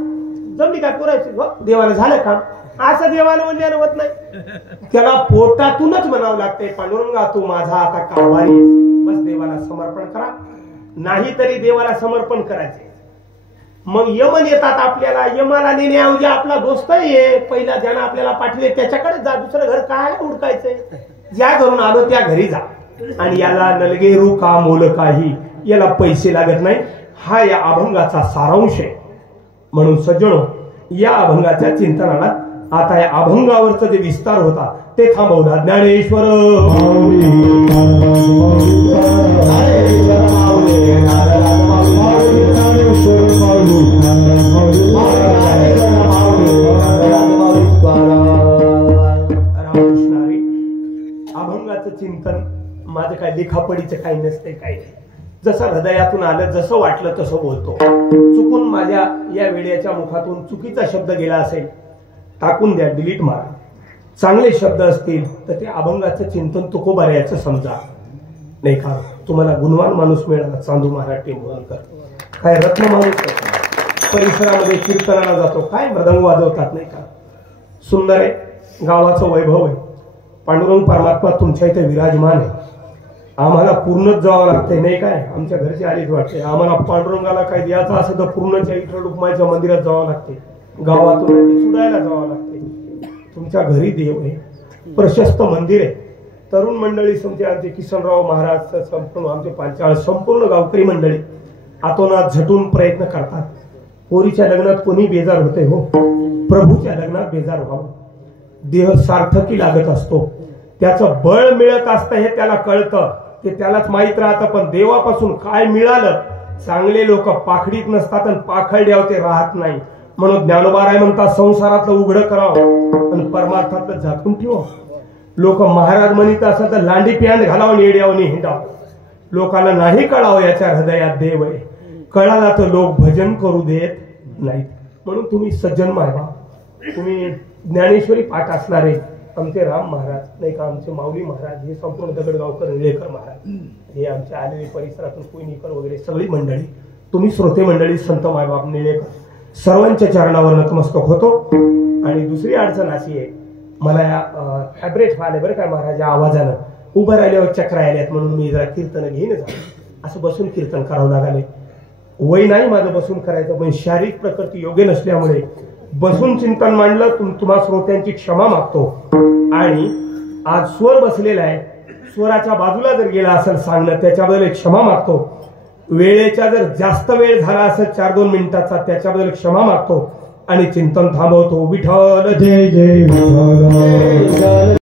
जमली काय पुरायची देवानं झालं काम, असं देवानं म्हणण्यानं होत नाही. त्याला पोटातूनच म्हणावं लागतंय पांडुरंगा तू माझा आता कारभारी आहे. बस देवाला समर्पण करा. नाही तरी देवाला समर्पण करायचे. मग यमन येतात आपल्याला. यमाला नेण्याऐवजी आपला दोस्त आहे पहिला ज्यानं आपल्याला पाठवले त्याच्याकडे जा. दुसरं घर काय उडकायचंय. ज्या घरून आलो त्या घरी जा. आणि याला नलगेरू का मोल काही, याला पैसे लागत नाही. हा या अभंगाचा सारांश आहे. म्हणून सज्जनो या अभंगाच्या चिंतनाला आता या अभंगावरचा जे विस्तार होता ते थांबवला ज्ञानेश्वर. रामकृष्णारी अभंगाचं चिंतन माझं काय लिखापडीचं काही नसते. काही जसं हृदयातून आलं, जसं वाटलं तसं बोलतो. चुकून माझ्या या वेड्याच्या मुखातून चुकीचा शब्द गेला असेल टाकून द्या, डिलीट मारा. चांगले शब्द असतील तर ते अभंगाचं चिंतन तुकोबारायाचं समजा. नाही का तुम्हाला गुणवान माणूस मिळाला चांदू महाराज टेंभुर्णकर, काय रत्न माणूस. परिसरामध्ये कीर्तनाला जातो, काय मृदंग वाजवतात नाही का. सुंदर आहे, गावाचं वैभव आहे. पांडुरंग परमात्मा तुमच्या इथे विराजमान आहे. आम्हाला पूर्णच जावं लागतंय नाही काय. आमच्या घरची आलीच वाटते आम्हाला पांडुरंगाला काय द्यायचं असेल तर पूर्णच्या इथं रुक्माईच्या मंदिरात जावं लागते, गावातून सुडायला जावं लागते. तुमच्या घरी देव आहे, प्रशस्त मंदिर आहे. तरुण मंडळी समजे आमचे किसनराव महाराज संपूर्ण आमचे पांचाळ संपूर्ण गावकरी मंडळी आतोनात झटून प्रयत्न करतात. पोरीच्या लग्नात कोणी बेजार होते हो, प्रभूच्या लग्नात बेजार व्हावं. देह सार्थकी लागत असतो, त्याचं बळ मिळत असतं हे त्याला कळतं, ते त्यालाच माहित राहतं. पण देवापासून काय मिळालं, चांगले लोक पाखडीत नसतात आणि पाखड्यावर ते राहत नाही. म्हणून ज्ञानोबाराय म्हणतात संसारातलं उघडं करावं आणि परमार्थातलं झाकून ठेवा. लोक महाराज म्हणत असत तर लांडी पॅन्ट घालावून येड्यावनी हिंडावं. लोकांना नाही कळावं याच्या हृदयात देव आहे. कळाला तर लोक भजन करू देत नाहीत. म्हणून तुम्ही सज्जन मायबा, तुम्ही ज्ञानेश्वरी पाठ असणारे आमचे राम महाराज नाही का, आमचे माऊली महाराज, हे संपूर्ण दगडगावकर निळेकर महाराज, हे आमच्या आलेले परिसरातून कोयनीकर वगैरे सगळी मंडळी, तुम्ही श्रोते मंडळी, संत मायबाप निळेकर, सर्वांच्या चरणावर नतमस्तक होतो. आणि दुसरी अडचण अशी आहे, मला फॅब्रेट व्हायला बरं काय महाराज, आवाजानं उभं राहिल्यावर चक्र आल्यात, म्हणून मी जरा कीर्तन घेईन झालं, असं बसून कीर्तन करावं लागले. वय नाही माझं बसून करायचं, पण शारीरिक प्रकृती योग्य नसल्यामुळे बसून चिंतन मांडलं. तुम्हा श्रोत्यांची क्षमा मागतो. आणि आज स्वर बसलेला आहे, स्वराच्या बाजूला जर गेला असेल सांगणं, त्याच्याबद्दल क्षमा मागतो. वेळेच्या जर जास्त वेळ झाला असेल 4-2 मिनिटाचा, त्याच्याबद्दल क्षमा मागतो आणि चिंतन थांबवतो. विठ्ठल जय जय विठ्ठल.